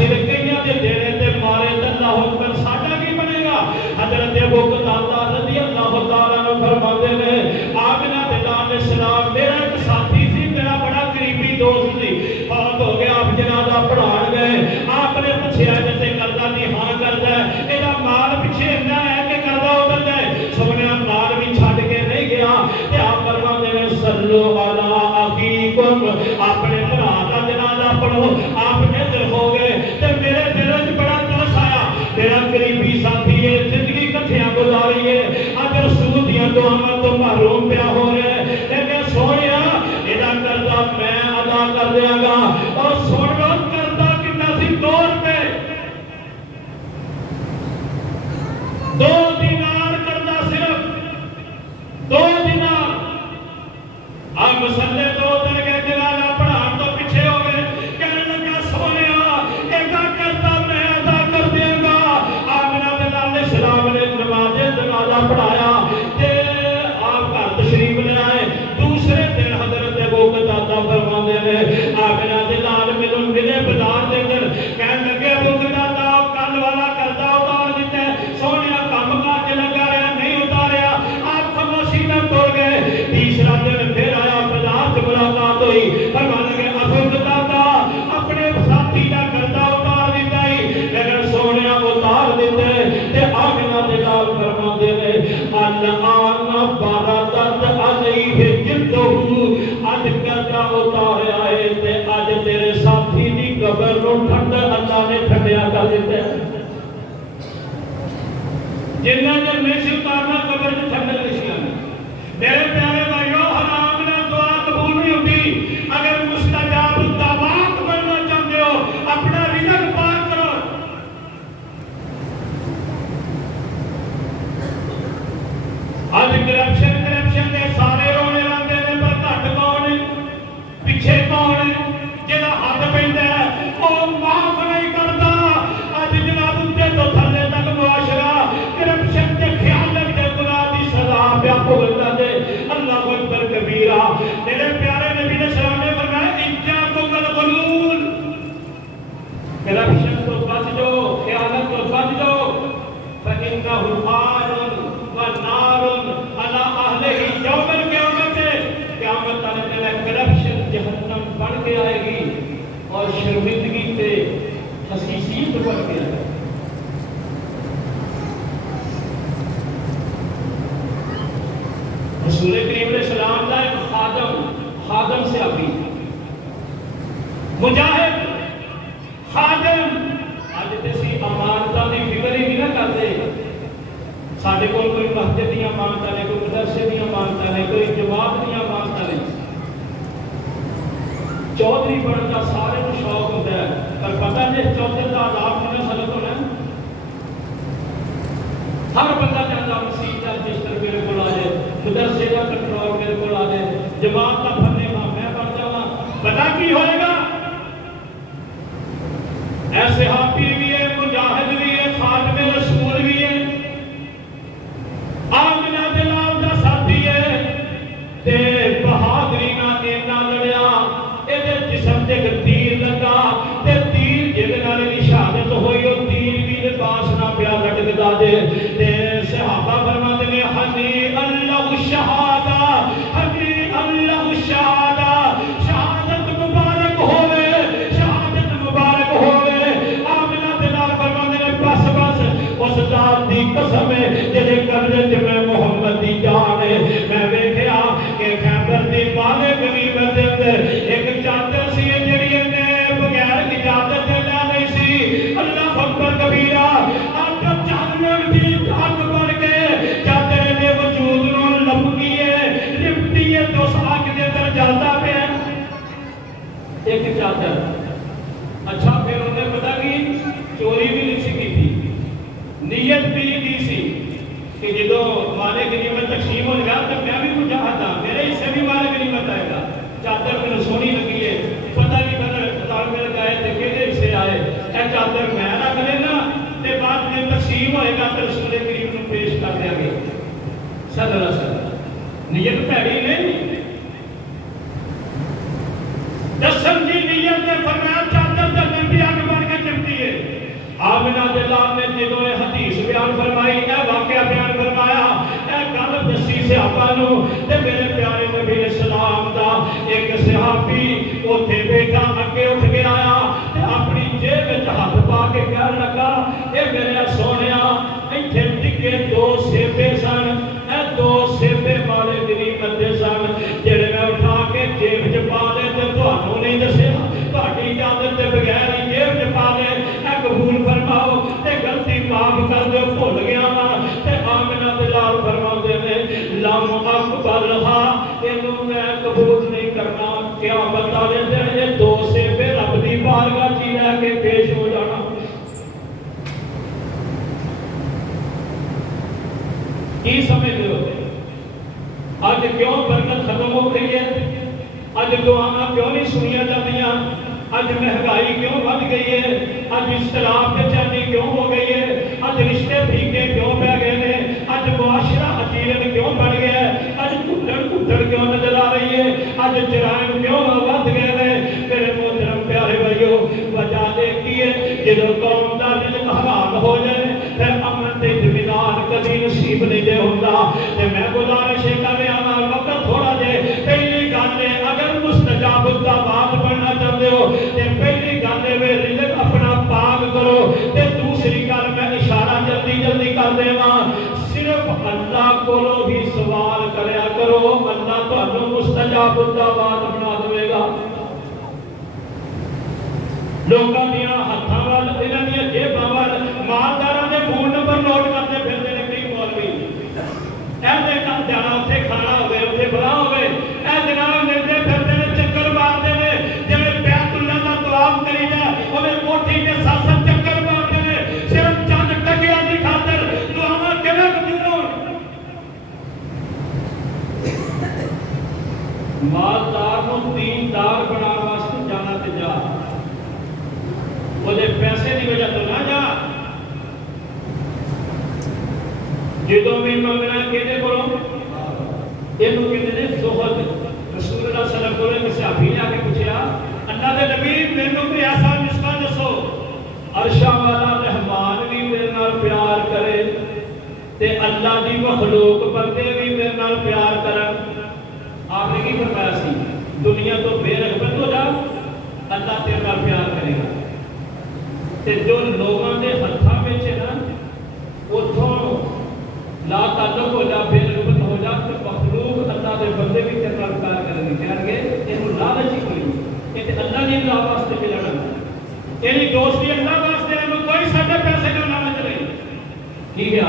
سر کئیاں دے دینے تے مارے تے اللہ اکبر ساڈا کی بنے گا؟ حضرت ابو قتادہ رضی اللہ تعالیٰ عنہ فرماتے ہیں آمنہ بنت علیہ السلام میرا ایک ساتھی سی، میرا بڑا قریبی دوست سی، فوت ہو گیا، آپ جنازہ پڑھان گئے، آپ نے پوچھا جیسے کردا نہیں ہاں کردا ہے، ایدا مال پیچھے اتنا ہے کہ کردا ادھر جائے، سونے مال بھی چھڈ کے نہیں گیا تے آپ فرماتے ہیں صلو علی اخیکم، اپنے بھرا دا جنازہ پڑھو، آپ حاضر ہو گئے تے میرے دل وچ بڑا ترس آیا، میرا قریبی ساتھی ہے، زندگی کٹھیاں گزاری ہے، اج رسول دیاں دعاواں تو محروم پیا ہو رہا ہے، لیکن سونیا ایدا قرضہ میں ادا کر دیاں گا، اور سن لو قرضہ کتنا سی؟ 2 روپے، 2 دینار قرضہ، صرف 2 دینار۔ آپ مسلے تو اتر گئے، جنازہ پڑھان تو پیچھے ہو گئے، کہنے لگا سونیا ایدا قرضہ میں ادا کر دیا گا۔ آمنہ بنت علیہ السلام نے جنازہ پڑھایا تے آپ گھر تشریف لے آئے، دوسرے دن حضرت ابو قتادہ فرماندے نے آمنہ دے نال مینوں ملے بازار دے اندر، کہن لگے ابو قتادہ کل والا قرضہ اتار دیتا ہے، سونیا کم کاج لگا رہا نہیں اتاریا، آپ خاموشی میں ٹر گئے۔ تیسرا دن پھر آیا، بازار سے ملاقات ہوئی، فرمانے لگے ابو قتادہ اپنے ساتھی کا قرضہ اتار دیتا ہے، لیکن سونیا اتار دیتے تے آمنہ دے نال فرماندے نے الان بردت علیہ جلدہ، اج قرضہ اتاریا ہے تے اج تیرے ساتھی دی قبر نو ٹھنڈ اللہ نے ٹھنڈیا کر دیتا ہے۔ جنہ چر نہیں سی اتارنا قبر چ ٹھنڈک نہیں سی آنی۔ میرے پیارے بھائیو، حرام نہ دعا قبول نہیں ہوتی۔ اگر مستجاب الدعوات بننا چاہتے ہو اپنا رزق پاک کرو۔ آج کرپشن دے سارے رونے لاندے نے، پر گھٹ کون ہے؟ پیچھے کون ہے؟ جہاں ہاتھ پیندا ہے وہ معاف نہیں کرتا۔ اج جناب اتے تو تھلے تک معاشرہ کرپشن تے خیانت تے گناہ دی سزا پیا بھگتدا دے۔ اللہ اکبر کبیرہ۔ میرے پیارے نبی علیہ السلام نے فرمایا ایاکم الغلول، کرپشن تو بچ جاؤ، خیانت تو بچ جاؤ، فإنه آر ونار على أهله يوم القيامة، قیامت والے دن کرپشن جہنم بن کے آئے گی اور شرمندگی تے خسیسیت بن کے آئے گی۔ رسول کریم علیہ السلام کا ایک خادم سے ابھی مجاہد خادم، اج تے سی امانتاں دی فکر ہی نہیں نہ کرتے۔ ساڈے کول کوئی مسجد دی امانتاں نہیں، کوئی مدرسے دی امانتاں نہیں، کوئی جماعت دی امانتاں نہیں۔ چودھری بننے کا سارے کو شوق ہوتا ہے، پر پتہ نہیں چودھری کا عذاب کتنا سخت ہونا ہے۔ ہر بندہ چاہتا مسیح کا رجسٹر میرے کو آ جائے، مدرسے کا کنٹرول میرے کو آ جائے، جماعت کا پھلے ہاں میں بن جاواں۔ پتہ کی ہوئے گا؟ اے صحابی بھی ہے، مجاہد بھی ہے، خادم رسول بھی ہے، آمنہ دے نال دا ساتھی ہے، تے بہادری نال اینا لڑیا، ایدے جسم تے تیر لگا، تے تیر جہدے نال دی شہادت ہوئی، او تیر بھی لباس نہ پیا لٹکدا دے، تے صحابہ فرماتے ہیں ہنی اللہ الشہادہ، ہنی اللہ الشہادہ، شہادت مبارک ہوئے، شہادت مبارک ہوئے۔ آمنہ دے نال فرماتے ہیں بس اس ذات دی قسم ہے جہدے قبضے تے میں محمد دی جان ہے۔ میں ویکھیا کہ خیبر دی مال غنیمت دے اندر ایک چادر سی جڑی نے بغیر اجازت دے لے نہیں سی۔ اللہ اکبر کبیرہ۔ آپ جہنم دی آگ بن کے چادر دے وجود نو لپکی ہے، لپٹی ہے تو اس آگ دے اندر جلدا پیا ایک چادر۔ اچھا پھر انہیں پتا کی چوری بھی نہیں سی کی تھی، نیت بھی کی سی کہ جدو مال غنیمت تقسیم ہو جائے تو میں بھی مجاہد ہاں، میرے حصے بھی مال غنیمت آئے گا۔ چادر میں سونی لگی ہے، پتہ نہیں پتہ میرے گئے تے کہڑے حصے آئے، اے چادر میں رکھ لینا تے بعد میں تقسیم ہوئے گا تو رسول کریم کو پیش کر دیا گیا صلی اللہ علیہ وسلم۔ نیت بھڑی نہیں، دسم جی نیت نے فرمایا چادر تے میں بھی آگ بن کے چمٹی بیان فرمائی، اے واقعہ بیان فرمایا، اے گل دسی صحابہ نو تے میرے پیارے نبی علیہ السلام دا ایک صحابی اوتھے بیٹھا اگے اٹھ کے آیا تے اپنی جیب وچ ہاتھ پا کے کہن لگا، اے میرے سونیا ایتھے ٹکے 2 سیبے سن، اے 2 سیبے والے غنیمت دے سن جڑے میں اٹھا کے جیب وچ پا لے تے تھانوں نہیں دسیا، تہاڈی اجازت دے بغیر جیب وچ پا لے، اے قبول فرماؤ تے غلطی معاف کر دیو، بھول گیا وا تے آمنہ دلال فرماندے نے لم اقبلھا، اینوں میں قبول نہیں کرنا، قیامت والے دن یہ 2 سیبے رب دی بارگاہ وچ لے کے پیش ہو جانا۔ کی سمجھتے ہو اج کیوں برکت ختم ہو گئی ہے؟ اج دعاواں کیوں نہیں سنیا جاندیاں؟ اج مہنگائی کیوں بڑھ گئی ہے؟ اج اختلاف بے چینی کیوں ہو گئی ہے؟ اج رشتے پھیکے کیوں پہ گئے ہیں؟ اج معاشرہ اجیرن کیوں بڑھ گیا ہے؟ اج کھٹڑ کیوں نظر آ رہی ہے؟ اج جرائم کیوں بڑھ گئے ہیں؟ میرے محترم پیارے بھائیو، وجہ ایک ہی ہے، جدو قوم دا رزق حرام ہو جائے پھر امن تے اطمینان کبھی نصیب نہیں دے ہوندا۔ تے میں گزارش کر رہا ہاں، وقت تھوڑا جے، پہلی گل ہے اگر مستجاب الدعوات بننا چاہتے ہو تے پہلی گل ہے رزق اپنا پاک کرو، تے دوسری گل میں اشارہ جلدی کر دیواں، صرف اللہ کولوں ہی سوال کریا کرو، اللہ تانوں مستجاب الدعوات بنا دے گا۔ لوگاں دیاں ہتھاں وال انہاں دیاں جیباں وال مالداراں دے فون نمبر نوٹ کرتے پھردے نے کئی مولوی، ایسے کم جانا اتنے کھانا ہوئے اتنے بلا ہوئے، اے جناب لیندے پھردے نے چکر مارتے نے، جویں بیت اللہ دا طواف کری جائے اوویں کوٹھی کے ساتھ چکر مارتے نے، صرف چند ٹکیاں دی خاطر دعاواں کیویں قبول ہون؟ مالدار نوں دیندار بناون واسطے جانا تے جا، وہ پیسے کی وجہ تو نہ جا، جدو بھی منگنا کہتے کرو یہ کہتے ہیں زہد۔ رسول اللہ صلی اللہ علیہ وسلم نے صحابی نے آ کے پوچھا، اللہ دے نبی مینوں کوئی ایسا نسخہ دسو عرشاں والا رحمان بھی میرے نال پیار کرے تے اللہ دی مخلوق بندے بھی میرے نال پیار کرن۔ آپ نے کی فرمایا سی؟ دنیا تو بے رغبت ہو جا، اللہ تیرے نال پیار کرے گا۔ تے جو لوگوں کے ہاتھوں میں نا اتوں لا تعلق ہو جا، بے رغبت ہو جا، تو مخلوق اللہ کے بندے بھی تیرے نال پیار کریں گے، کہہ گے یہ لالچ ہی کوئی نہیں، یہ اللہ کی راہ واسطے ملنا، یہ دوستی اللہ واسطے، یہ کوئی سارے پیسے کا لالچ نہیں۔ ٹھیک ہے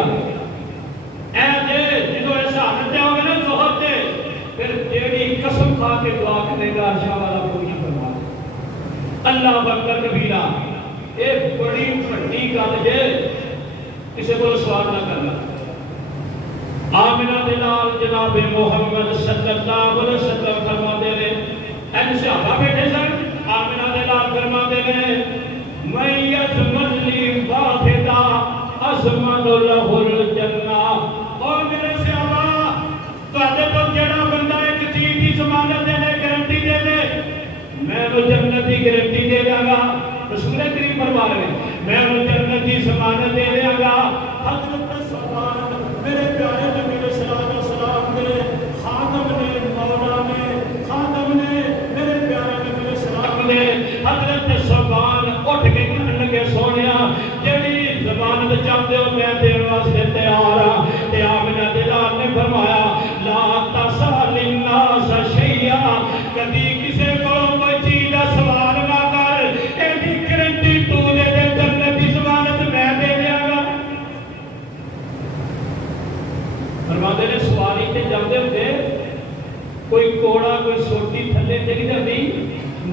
اے جے جدو ایسا حالت جاؤ گے نا زہد دے، پھر جیڑی قسم کھا کے دعا کرے گا عرشاں والا پوری فرما دے۔ اللہ اکبر کبیرہ، ایک بڑی بڑی گل ہے، کسی کو سوال نہ کرنا۔ آمنہ دلال جناب محمد صلی اللہ علیہ وسلم فرماتے ہیں، این صحابہ بیٹھے سن، آمنہ دلال فرماتے ہیں، میں یزمن لی واحدہ ازمن لہ الجنہ۔ اور میرے صحابہ تہاڈے تو جڑا بندہ ایک چیز کی ضمانت دے دے، گارنٹی دے دے، میں تو جنت کی گارنٹی دے داں گا۔ رسول کریم فرما رہے ہیں میں انہوں جنت کی ضمانت دے دیا گا۔ حضرت سلمان میرے پیارے نبی علیہ السلام نے خادم نے، مولا نے، خادم نے، میرے پیارے نبی علیہ السلام نے حضرت سلمان اٹھ کے کہنے لگے، سونیا جڑی ضمانت چاہتے ہو میں دین واسطے تیار ہاں۔ تے آمنہ دلال نے فرمایا، لا تسأل الناس شیئا، کبھی کسی کو کوئی چیز کا سوال نہ کر، ایسی گارنٹی تو دے دے، جنت کی ضمانت میں دے دیا گا۔ فرماتے نے سواری تے جاندے ہوندے کوئی کوڑا کوئی سوٹی تھلے ڈگ جاندی،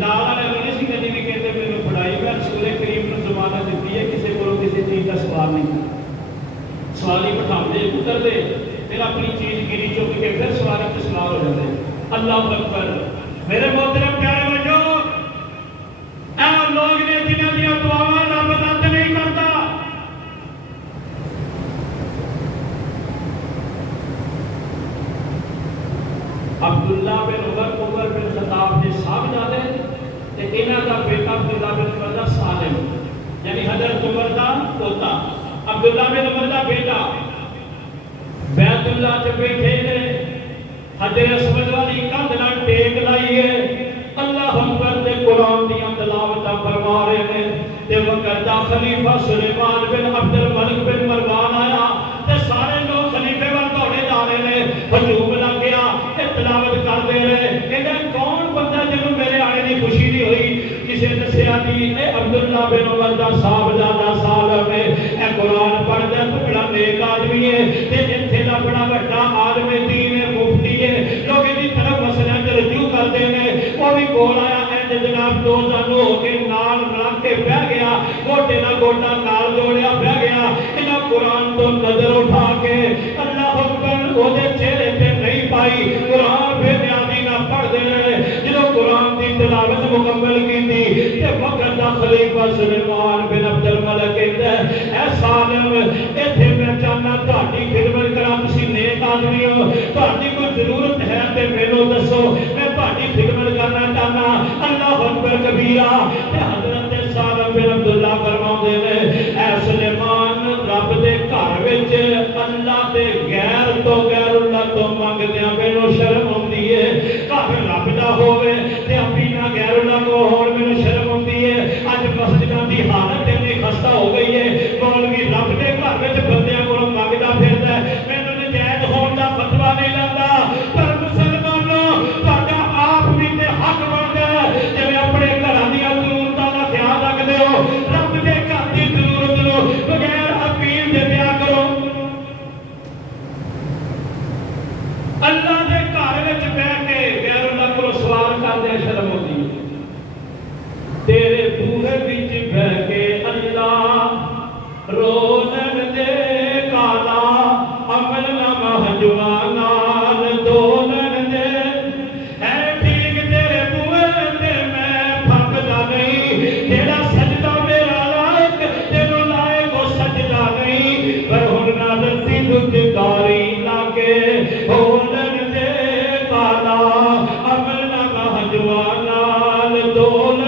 نال والے نہیں سی کدی بھی کہتے مینوں پڑھائی میں رسول کریم نے ضمانت دیتی ہے، کسی کو کسی چیز کا سوال نہیں۔ سوالی بٹھاندے اترتے پھر اپنی چیز گری چک کے پھر سواری تے سوار ہو جاتے۔ اللہ اکبر۔ میرے محترم پیارے بھائیو، اے لوگ نے جنہاں دی دعاواں رب رد نہیں کرتا۔ عبداللہ بن عمر بن خطاب کے صاحبزادے تے انہاں دا بیٹا عبداللہ بن عمر دا سالم، یعنی حضرت عمر دا پوتا عبداللہ بن عمر دا بیٹا بیت اللہ چ بیٹھے نے حجر اسود والی کندھ نال ٹیک لائی ہے اللہ اکبر تے قرآن دیاں تلاوتاں فرما رہے ہیں تے وقت دا خلیفہ سلیمان بن عبد الملک بن مروان آیا تے سارے لوگ خلیفے وال دوڑے جا رہے ہیں ہجوم لگ گیا تے تلاوت کر دے رہے کہندے کون بندہ جنوں میرے آنے دی خوشی نہیں ہوئی کسے دسیا نہیں اے عبداللہ بن عمر دا صاحبزادہ سالم ہے اے قرآن پڑھدا تو بڑا نیک آدمی ہے تے ایتھے دا بڑا بڑا عالم دین ہے مفتی ہے لوگ دی طرف مسئلہ تے رجوع کردے نے وہ بھی کول آیا اے جناب دو جانو ہو کے نال رل کے بیٹھ گیا گوٹے نال گوٹا نال جوڑیا بیٹھ گیا انہاں قرآن تو نظر اٹھا کے اللہ اکبر او دے چہرے تے نہیں پائی قرآن بے نیازی نہ پڑھ دے رہے جدوں قرآن دی تلاوت مکمل کیتی تے وقت دا خلیفہ سلیمان بن عبد الملک کہندا اے سالم ایتھے میں چاہنا تہاڈی خدمت کراں تسی نیک آدمی ہو تہاڈی کوئی ضرورت ہے تے مینوں دسو میں تہاڈی خدمت کرنا چاہنا اللہ اکبر کبیرہ تے حضرت سالم بن عبداللہ فرماندے نے اے سلیمان رب دے گھر وچ اللہ دے غیر تو غیر اللہ تو منگدیاں مینوں شرم آندی ہے گھر رب دا ہوے تے اپنا غیر اللہ کو ہون مینوں شرم آندی ہے اج مسجداں دی حالت اتنی خستہ ہو گئی ہے مولوی رب دے گھر وچ بندیاں کولوں منگدا پھردا ہے مینوں نجائز ہون دا فتوی نہیں لگدا پر مسلمانوں تہاڈا آپ بھی تے حق بندا ہے جے اپنے گھراں دیاں ضرورتاں دا خیال رکھدے ہو رب دے گھر دی ضرورت نو بغیر اپیل دے دیا کرو اللہ دے گھر وچ بیٹھ کے غیر اللہ کو سوال کردے شرم ہوندی ہے تیرے بوہے وچ بیٹھ کے اللہ رونن دے کالا عمل نامہ جوانان دونن دے اے ٹھیک تیرے بوہے تے میں پھکدا نہیں جیڑا سجدہ میرا لائق تینوں لائق وہ سجدہ نہیں پر ہن نال تی دکاری لاگے ہونن دے کالا عمل نامہ جوانان دونن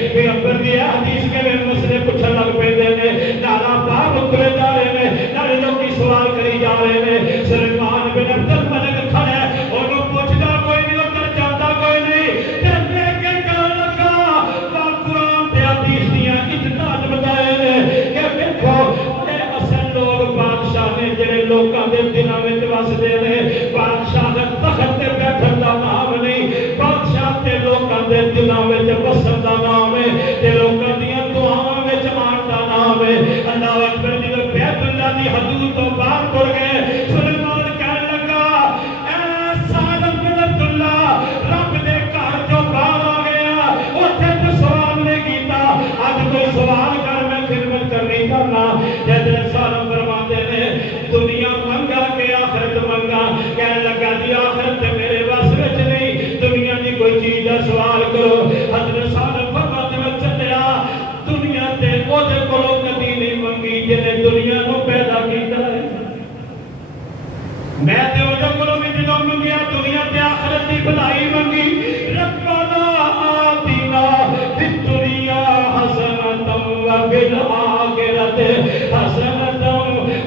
حدیث کے مسئلے پوچھن لگ پیندے نے نالا باہر اترے جا رہے ہیں نالے لوگ سوال کری جا رہے ہیں سلیمان بن عبد الملک کھڑا ہے انہوں پوچھدا کوئی نہیں اتر جاتا کوئی نہیں تے لے کے کہن لگا قرآن تے حدیث دیاں اجتہاد بتائے نے کہ دیکھو اے اصل لوگ بادشاہ نے جڑے لوکاں دے دلاں وچ وسدے نے بادشاہ دے تخت تے بیٹھن دا نام نہیں بادشاہ تے لوکاں دے دلاں وچ وسن دا نام ہے تے لوکاں دیاں دعاواں وچ آن دا نام ہے اللہ اکبر جدوں بیت اللہ دی حدود تو باہر ٹر گئے سلیمان کہن لگا اے سالم بن عبداللہ رب دے گھر جو باہر آ گیا اوتھے تے سوال نہیں کیتا اج کوئی سوال کر میں خدمت کرنی کرنا جدے سالم فرماتے نے دنیا منگا کے آخرت منگا کہن لگا دی آخرت تے میرے بس وچ نہیں دنیا دی کوئی چیز دا سوال کرو حضرت سالم فرماتے نے چلیا دنیا تے او دے کولوں کدی نہیں منگی جنے دنیا نو پیدا کیتا ہے میں تے او دے کولوں بھی جدوں منگیا دنیا تے آخرت دی بھلائی منگی ربنا آتنا فی الدنیا حسنۃ وفی الآخرۃ حسنۃ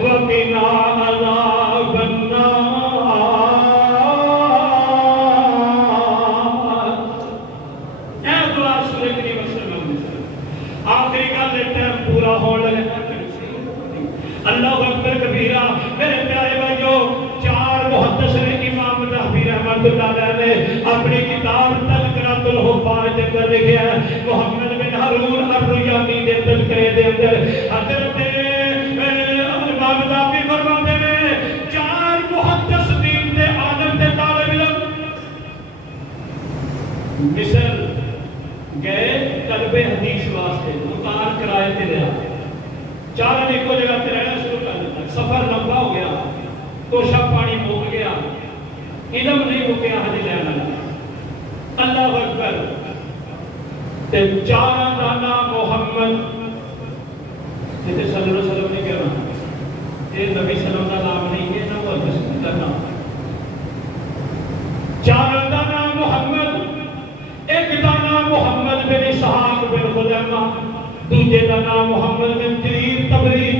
وقنا عذاب النار اے دعا سورہ کریم وسلم آخری گل ٹائم پورا ہونے لگا اللہ اکبر کبیرہ میرے پیارے بھائیو چار محدث نے امام رحمت اللہ علیہ نے اپنی کتاب مصر گئے طلب حدیث واسطے، مکان کرائے تے لیا، چار ایک جگہ تے رہنا شروع کر دیتا، سفر لمبا ہو گیا، توشا پانی مک گیا، علم نہیں مکیا ہجے لینا، اللہ اکبر، تے چاراں دا نام محمد، جیسے صلی اللہ علیہ وسلم نے کہنا یہ نبی صلی اللہ علیہ وسلم کا نام نہیں ہے، نہ وہ رسول کا نام، چاراں دا نام محمد، ایک دا نام محمد بن اسحاق بن خزیمہ، دوجے دا نام محمد بن جریر طبری،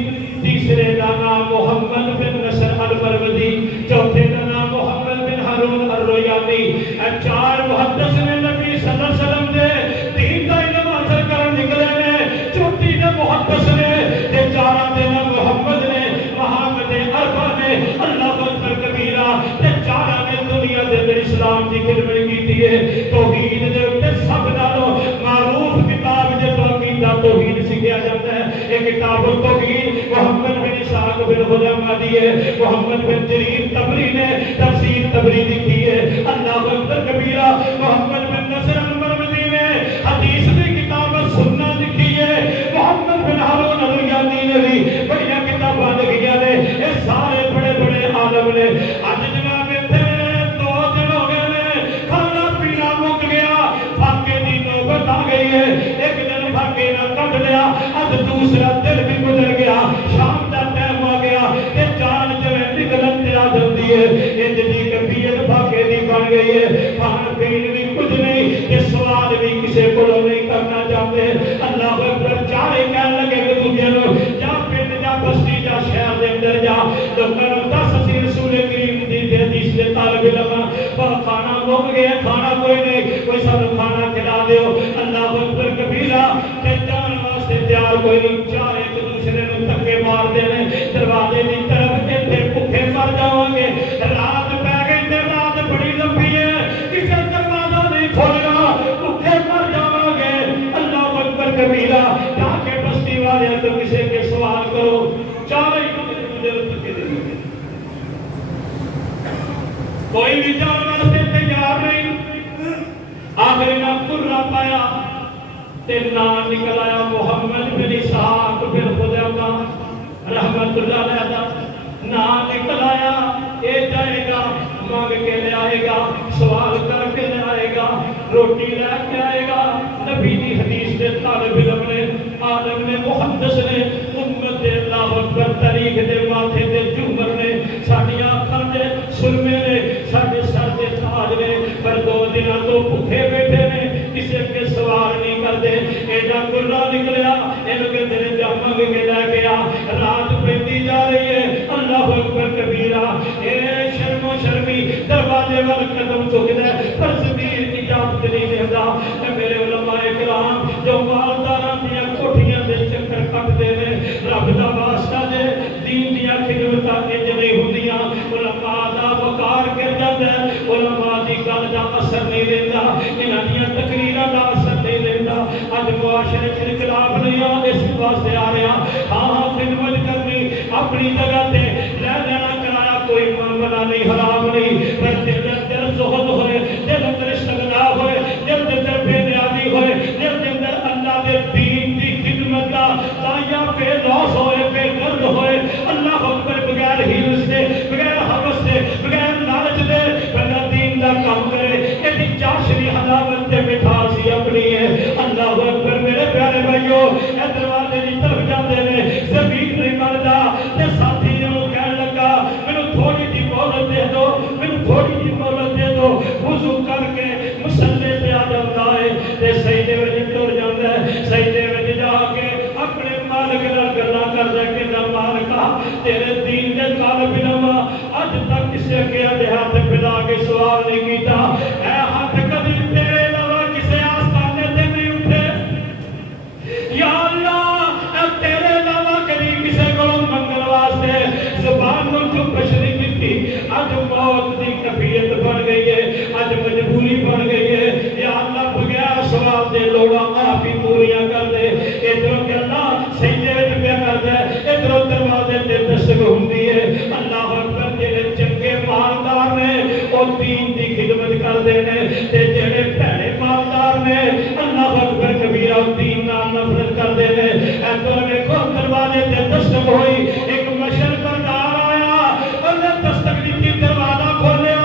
تیسرے دا نام محمد بن نصر المروزی، چوتھے دا نام محمد بن ہارون الرویانی۔ اے چار محدث نے نبی صلی اللہ علیہ وسلم دے دین دا علم حاصل کرن نکلے نے، چوٹی دے محدث نے تے چاراں دے نام محمد نے، محمد اربع نے، اللہ اکبر کبیرہ، تے چاراں نے دنیا دے اندر اسلام دی خدمت کیتی ہے۔ توحید دے اوپر سب نالوں معروف کتاب جے توحید سکھایا جاتا ہے، یہ کتاب التوحید محمد بن اسحاق بن خزیمہ دی ہے، محمد بن جریر طبری نے تفسیر طبری لکھی ہے، اللہ اکبر کبیرہ، محمد بن نصر المروزی نے حدیث کی کتاب سنہ لکھی ہے، محمد بن ہارون الرویانی نے بھی بڑی کتاباں لکھی ہیں، یہ سارے بڑے بڑے عالم نے۔ اج جناب اتنے 2 دن ہو گئے نے، کھانا پینا مک گیا، فاقے دی نوبت آ گئی ہے، ایک دن فاقے نہ کٹ لیا، اب دوسرا دن بھی گزر گیا، شام کا ٹائم آ گیا، تے جان جو نکلن تے آ جاتی ہے، انج دی کبیت فاقے دی بن گئی ہے، کھان پین بھی کچھ نہیں، تے سوال بھی کسے کولوں نہیں کرنا چاہتے۔ اللہ اکبر، چارے کہن لگے کہ دوجے نوں جا پنڈ جا بستی جا شہر دے اندر جا، لوکاں نوں دس اسی رسول کریم دی حدیث دے طالب علم، پر کھانا مک گیا، کھانا کوئی نہیں، کوئی سانوں کھانا کھلا دیو۔ اللہ اکبر کبیرہ، تے جان واسطے تیار کوئی نہیں، چار ایک دوسرے نوں دھکے مار دے نے، دروازے دی طرف اتنے بھوکے مر جاواں گے، رات پے گئی تے رات بڑی لمبی ہے، کسے دروازہ نہیں کھولنا، بھوکے مر جاواں گے۔ اللہ اکبر کبیرہ، جا کے بستی والے تو کسے کے سوال کرو، چار ایک دوسرے نوں دھکے دے دیں، کوئی بھی جان واسطے تیار نہیں۔ آخر نہ قرہ پایا تے نام نکل آیا محمد بن اسحاق بن خزیمہ رحمت اللہ علیہ دا نام نکل آیا، اے جائے گا مانگ کے لے آئے گا، سوال کر کے لے آئے گا، روٹی لے کے آئے گا۔ نبی دی حدیث دے طالب علم نے، عالم نے، محدث نے، امت دے اللہ اکبر تاریخ دے ماتھے دے جمر نے، ساڈیاں اکھاں دے سرمے نے، ساڈے سر دے تاج نے، پر 2 دناں تو بھوکے بیٹھے نے، کسے کے سوال نہیں کردے۔ ایڈا قرہ نکلیا، اینوں کہندے نے جا منگ کے لے گیا، رات پیندی جا رہی ہے، اللہ اکبر کبیرہ، اے شرم و شرمی دروازے وال قدم چکدا ہے، پر ضمیر اجازت نہیں دیندا۔ اے میرے علماء کرام جو مالداراں دیاں کوٹھیاں دے چکر کٹدے نے، رب دا واسطہ دے دین دیاں خدمتاں انج نہیں ہوندیاں، علماء دا وقار گر جاندا ہے، علماء دی گل دا اثر نہیں رہندا، انہاں دیاں تقریراں دا اثر نہیں رہندا۔ اج معاشرے وچ انقلاب نہیں آ، اس واسطے آ رہا، ہاں خدمت کرنی اپنی جگہ تے، لے لینا کرایا کوئی معاملہ نہیں، حرام نہیں، پر دل اندر زہد ہوئے، دل اندر استغنا ہوئے، دل اندر بے نیازی ہوئے، دل اندر اللہ دے دین دی خدمت دا دایا بے لوس ہوئے، بے گرد ہوئے، اللہ اکبر، بغیر ہیلس دے، بغیر حوث دے، بغیر لالچ دے، بغیر دین دا کام کرے، ایدی چاشنی حلاوت تے مٹھاسی اپنی ہے۔ اللہ اکبر، میرے پیارے بھائیو، اے دروازے دی طرف جاندے نے، زمین نہیں ملدا، تے ساتھی نوں کہن لگا مینوں تھوڑی جی مہلت دے دو، مینوں تھوڑی جی مہلت دے دو، وضو کر کے مصلی تے آ جاندا ہے، تے سجدے وچ ٹر جاندا ہے، سجدے وچ جا کے اپنے مالک نال گلاں کردا کہ نہ مالکا تیرے دین دے طالب علم اج تک کسے کے ہاتھ پھیلا کے سوال نہیں کیتا، اے ہاتھ کبھی تیرے علاوہ کسے آستانے تے نہیں اٹھے، یا اللہ اے تیرے علاوہ کبھی کسے کولوں منگن واسطے زبان نوں چپش نہیں کیتی، اج موت دی کفیت بن گئی ہے، اج مجبوری بن گئی ہے، یا اللہ بغیر سوال دے لوڑاں آپ ہی پوریاں کر دے۔ ادھروں کہ اللہ سجدے وچ پیا کردا ہے، ادھروں دروازے تے دستک ہوندی ہے۔ اللہ اکبر، جڑے چنگے مالدار نے او دین دی خدمت کردے نے، تے جڑے بھڑے تو دیکھو دروازے تے دستک ہوئی، ایک مشل بردار آیا، انہیں دستک دی دروازہ کھولیا،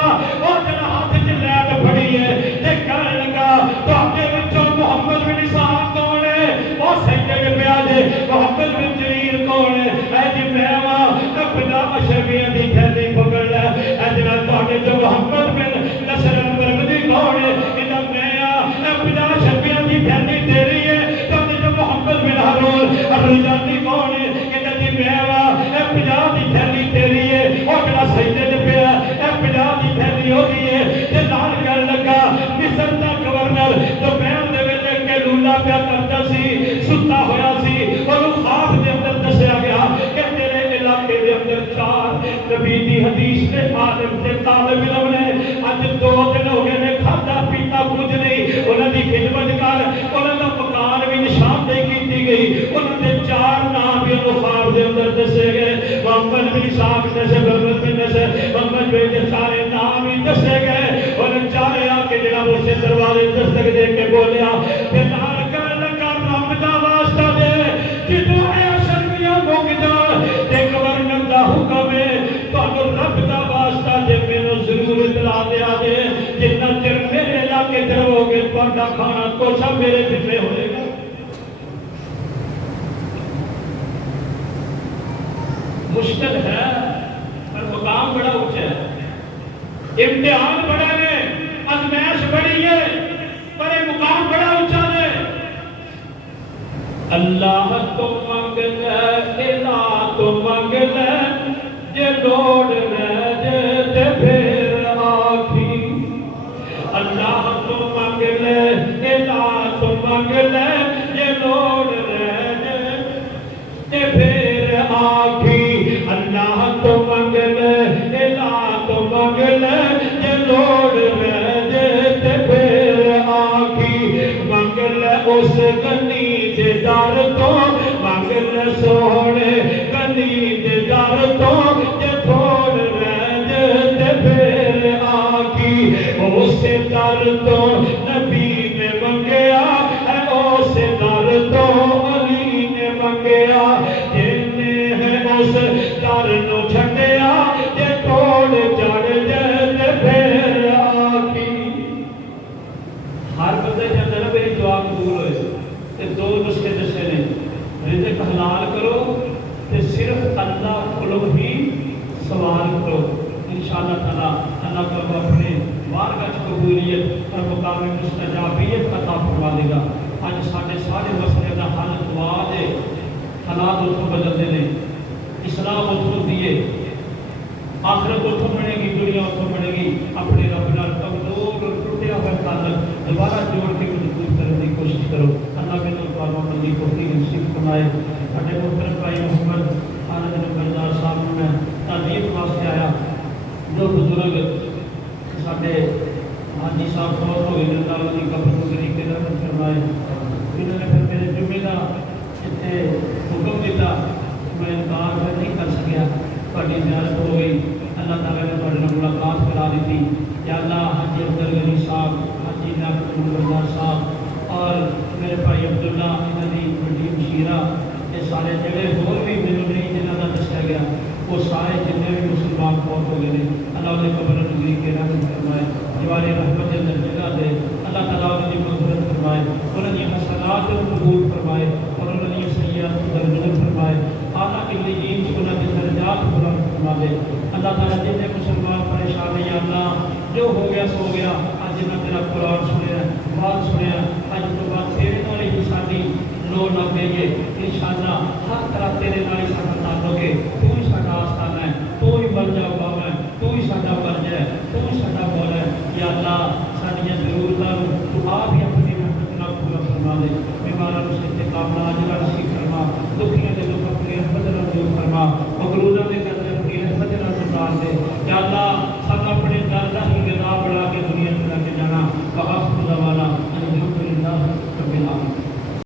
اور جنہ ہاتھ چ لیٹ پھڑی ہے تے کہنے لگا تو اپنے بچوں محمد بن اسحاق کون ہے؟ وہ سجدے میں پیا دے محمد بن جریر کون ہے؟ اے جی میوا اپنا اشرفیاں دی تھیلی پکڑ لے، اے جنہ تواڈے جو محمد بن نصر البرمدی کون ہے؟ انہاں میاں اپنا اشرفیاں دی تھیلی تیری ہے، تواڈے جو محمد بن ہارون الرجانی کون ہے؟ انہاں دی میوا اپنا دی تھیلی تیری ہے، اور جڑا سجدے تے پیا اپنا دی تھیلی ہوندی ہے، تے نال کہن لگا مصر دا گورنر دوپہر دے ویلے کیلولا پیا کردا سی، ستا ہویا سی، اونوں خواب دے اندر دسیا گیا کہ تیرے علاقے دے اندر 4 نبی دی حدیث دے عالم تے طالب علم نے اج 2 دن ہو گئے نے کھادا پیتا کچھ نہیں، انہاں دی خدمت کر، انہاں دا مکان بھی نشاندہی کیتی گئی، انہاں دے 4 نام بھی انہوں خواب دے اندر دسے گئے، محمد بن اسحاق جیسے محمد بن نصر محمد بن سارے نام ہی دسے گئے، انہوں چارے آ کے جناب اسے دروازے دستک دے کے بولیا کہ نال کر لگا رب دا واسطہ دے جدوں اے اشرفیاں مک جان تے گورنر دا حکم ہے تانوں رب دا واسطہ دے مینوں ضرور اطلاع دیا جے جتنا چر میرے علاقے تے رہو گے تہاڈا کھانا کوشا میرے پیچھے ہوئے گا۔ مشکل ہے پر مقام بڑا اونچا ہے، امتحان بڑا ہے، آزمائش بڑی ہے، پر یہ مقام بڑا اونچا ہے۔ اللہ تو منگ لے، الہ تو منگ لے، جے لوڑ رہ جے تے پھر آکھی۔ اللہ تو منگ لے، الہ تو منگ لے، جے لوڑ رہ جے تے پھر آکھی۔ اللہ تو منگ لے، الہ تو منگ لے، جے لوڑ رہ جے تے پھر آکھی۔ منگ لے اس غنی دے در تو، منگ لے سونے غنی دے در تو، جے تھوڑ رہ جے تے پھر آکھی۔ اس در تو نبی نے منگیا ہے، اس در تو علی نے منگیا، اس در نو چھٹیا جے توڑ چڑھ جے تے پھر آکھی۔ ہر بندے جاندے نا میری دعا قبول ہوئے تے 2 نسخے دسے نے، رزق حلال کرو تے صرف اللہ کولوں ہی سوال کرو، انشاءاللہ تعالی اللہ تعالی اپنے بارگاہ قبولیت اور مقام مستجابیت عطا فرما دے گا۔ اج ساڈے سارے مسئلے دا حل دعا دے، حالات اتوں بدلتے ہیں، اسلام اتوں دیے، آخرت اتوں بنے گی، دنیا اتوں بنے گی، اپنے رب نال کمزور اور ٹوٹیا ہوا تعلق دوبارہ جوڑ کے مضبوط کرنے کی کوشش کرو۔ اللہ کے نال عمل کی توفیق نصیب فرمائے۔ ساڈے محترم بھائی محمد خالد نمبردار صاحب نے میں تعلیم واسطے آیا، جو بزرگ ساڈے حاجی صاحب فوت ہو گئے، اللہ ان کی قبر کو غنی کے رحمت فرمائے۔ انہوں نے پھر میرے جمعے کا اتنے حکم دیتا، میں انکار پھر نہیں کر سکیا، تھوڑی زیارت ہو گئی، اللہ تعالیٰ نے تھوڑے نال ملاقات کرا دی۔ یا اللہ حاجی افضل غنی صاحب، حاجی ناقد نمبردار صاحب اور میرے بھائی عبداللہ انہوں کی بڑی مشیرہ، یہ سارے جڑے ہور بھی میرے نہیں جنہوں کا دسیا گیا، وہ سارے جتنے بھی مسلمان فوت ہو گئے، اللہ نے قبر نگری کے رحمت فرمائے، دیواری رحمت اندر جگہ دے، اللہ تعالیٰ ان کی مغفرت فرمائے، انہوں نے حسنات قبول فرمائے اور انہوں نے سیئات درگزر فرمائے، اعلیٰ علیین سے انہوں نے درجات بلند فرما دے۔ اللہ تعالیٰ جتنے مسلمان پریشان ہیں، یا اللہ جو ہو گیا سو گیا، اج میں تیرا قرآن سنیا، بات سنیا، اج تو بعد تیرے نال ہی ساری لوڑ نہ پئیے، انشاءاللہ ہر طرح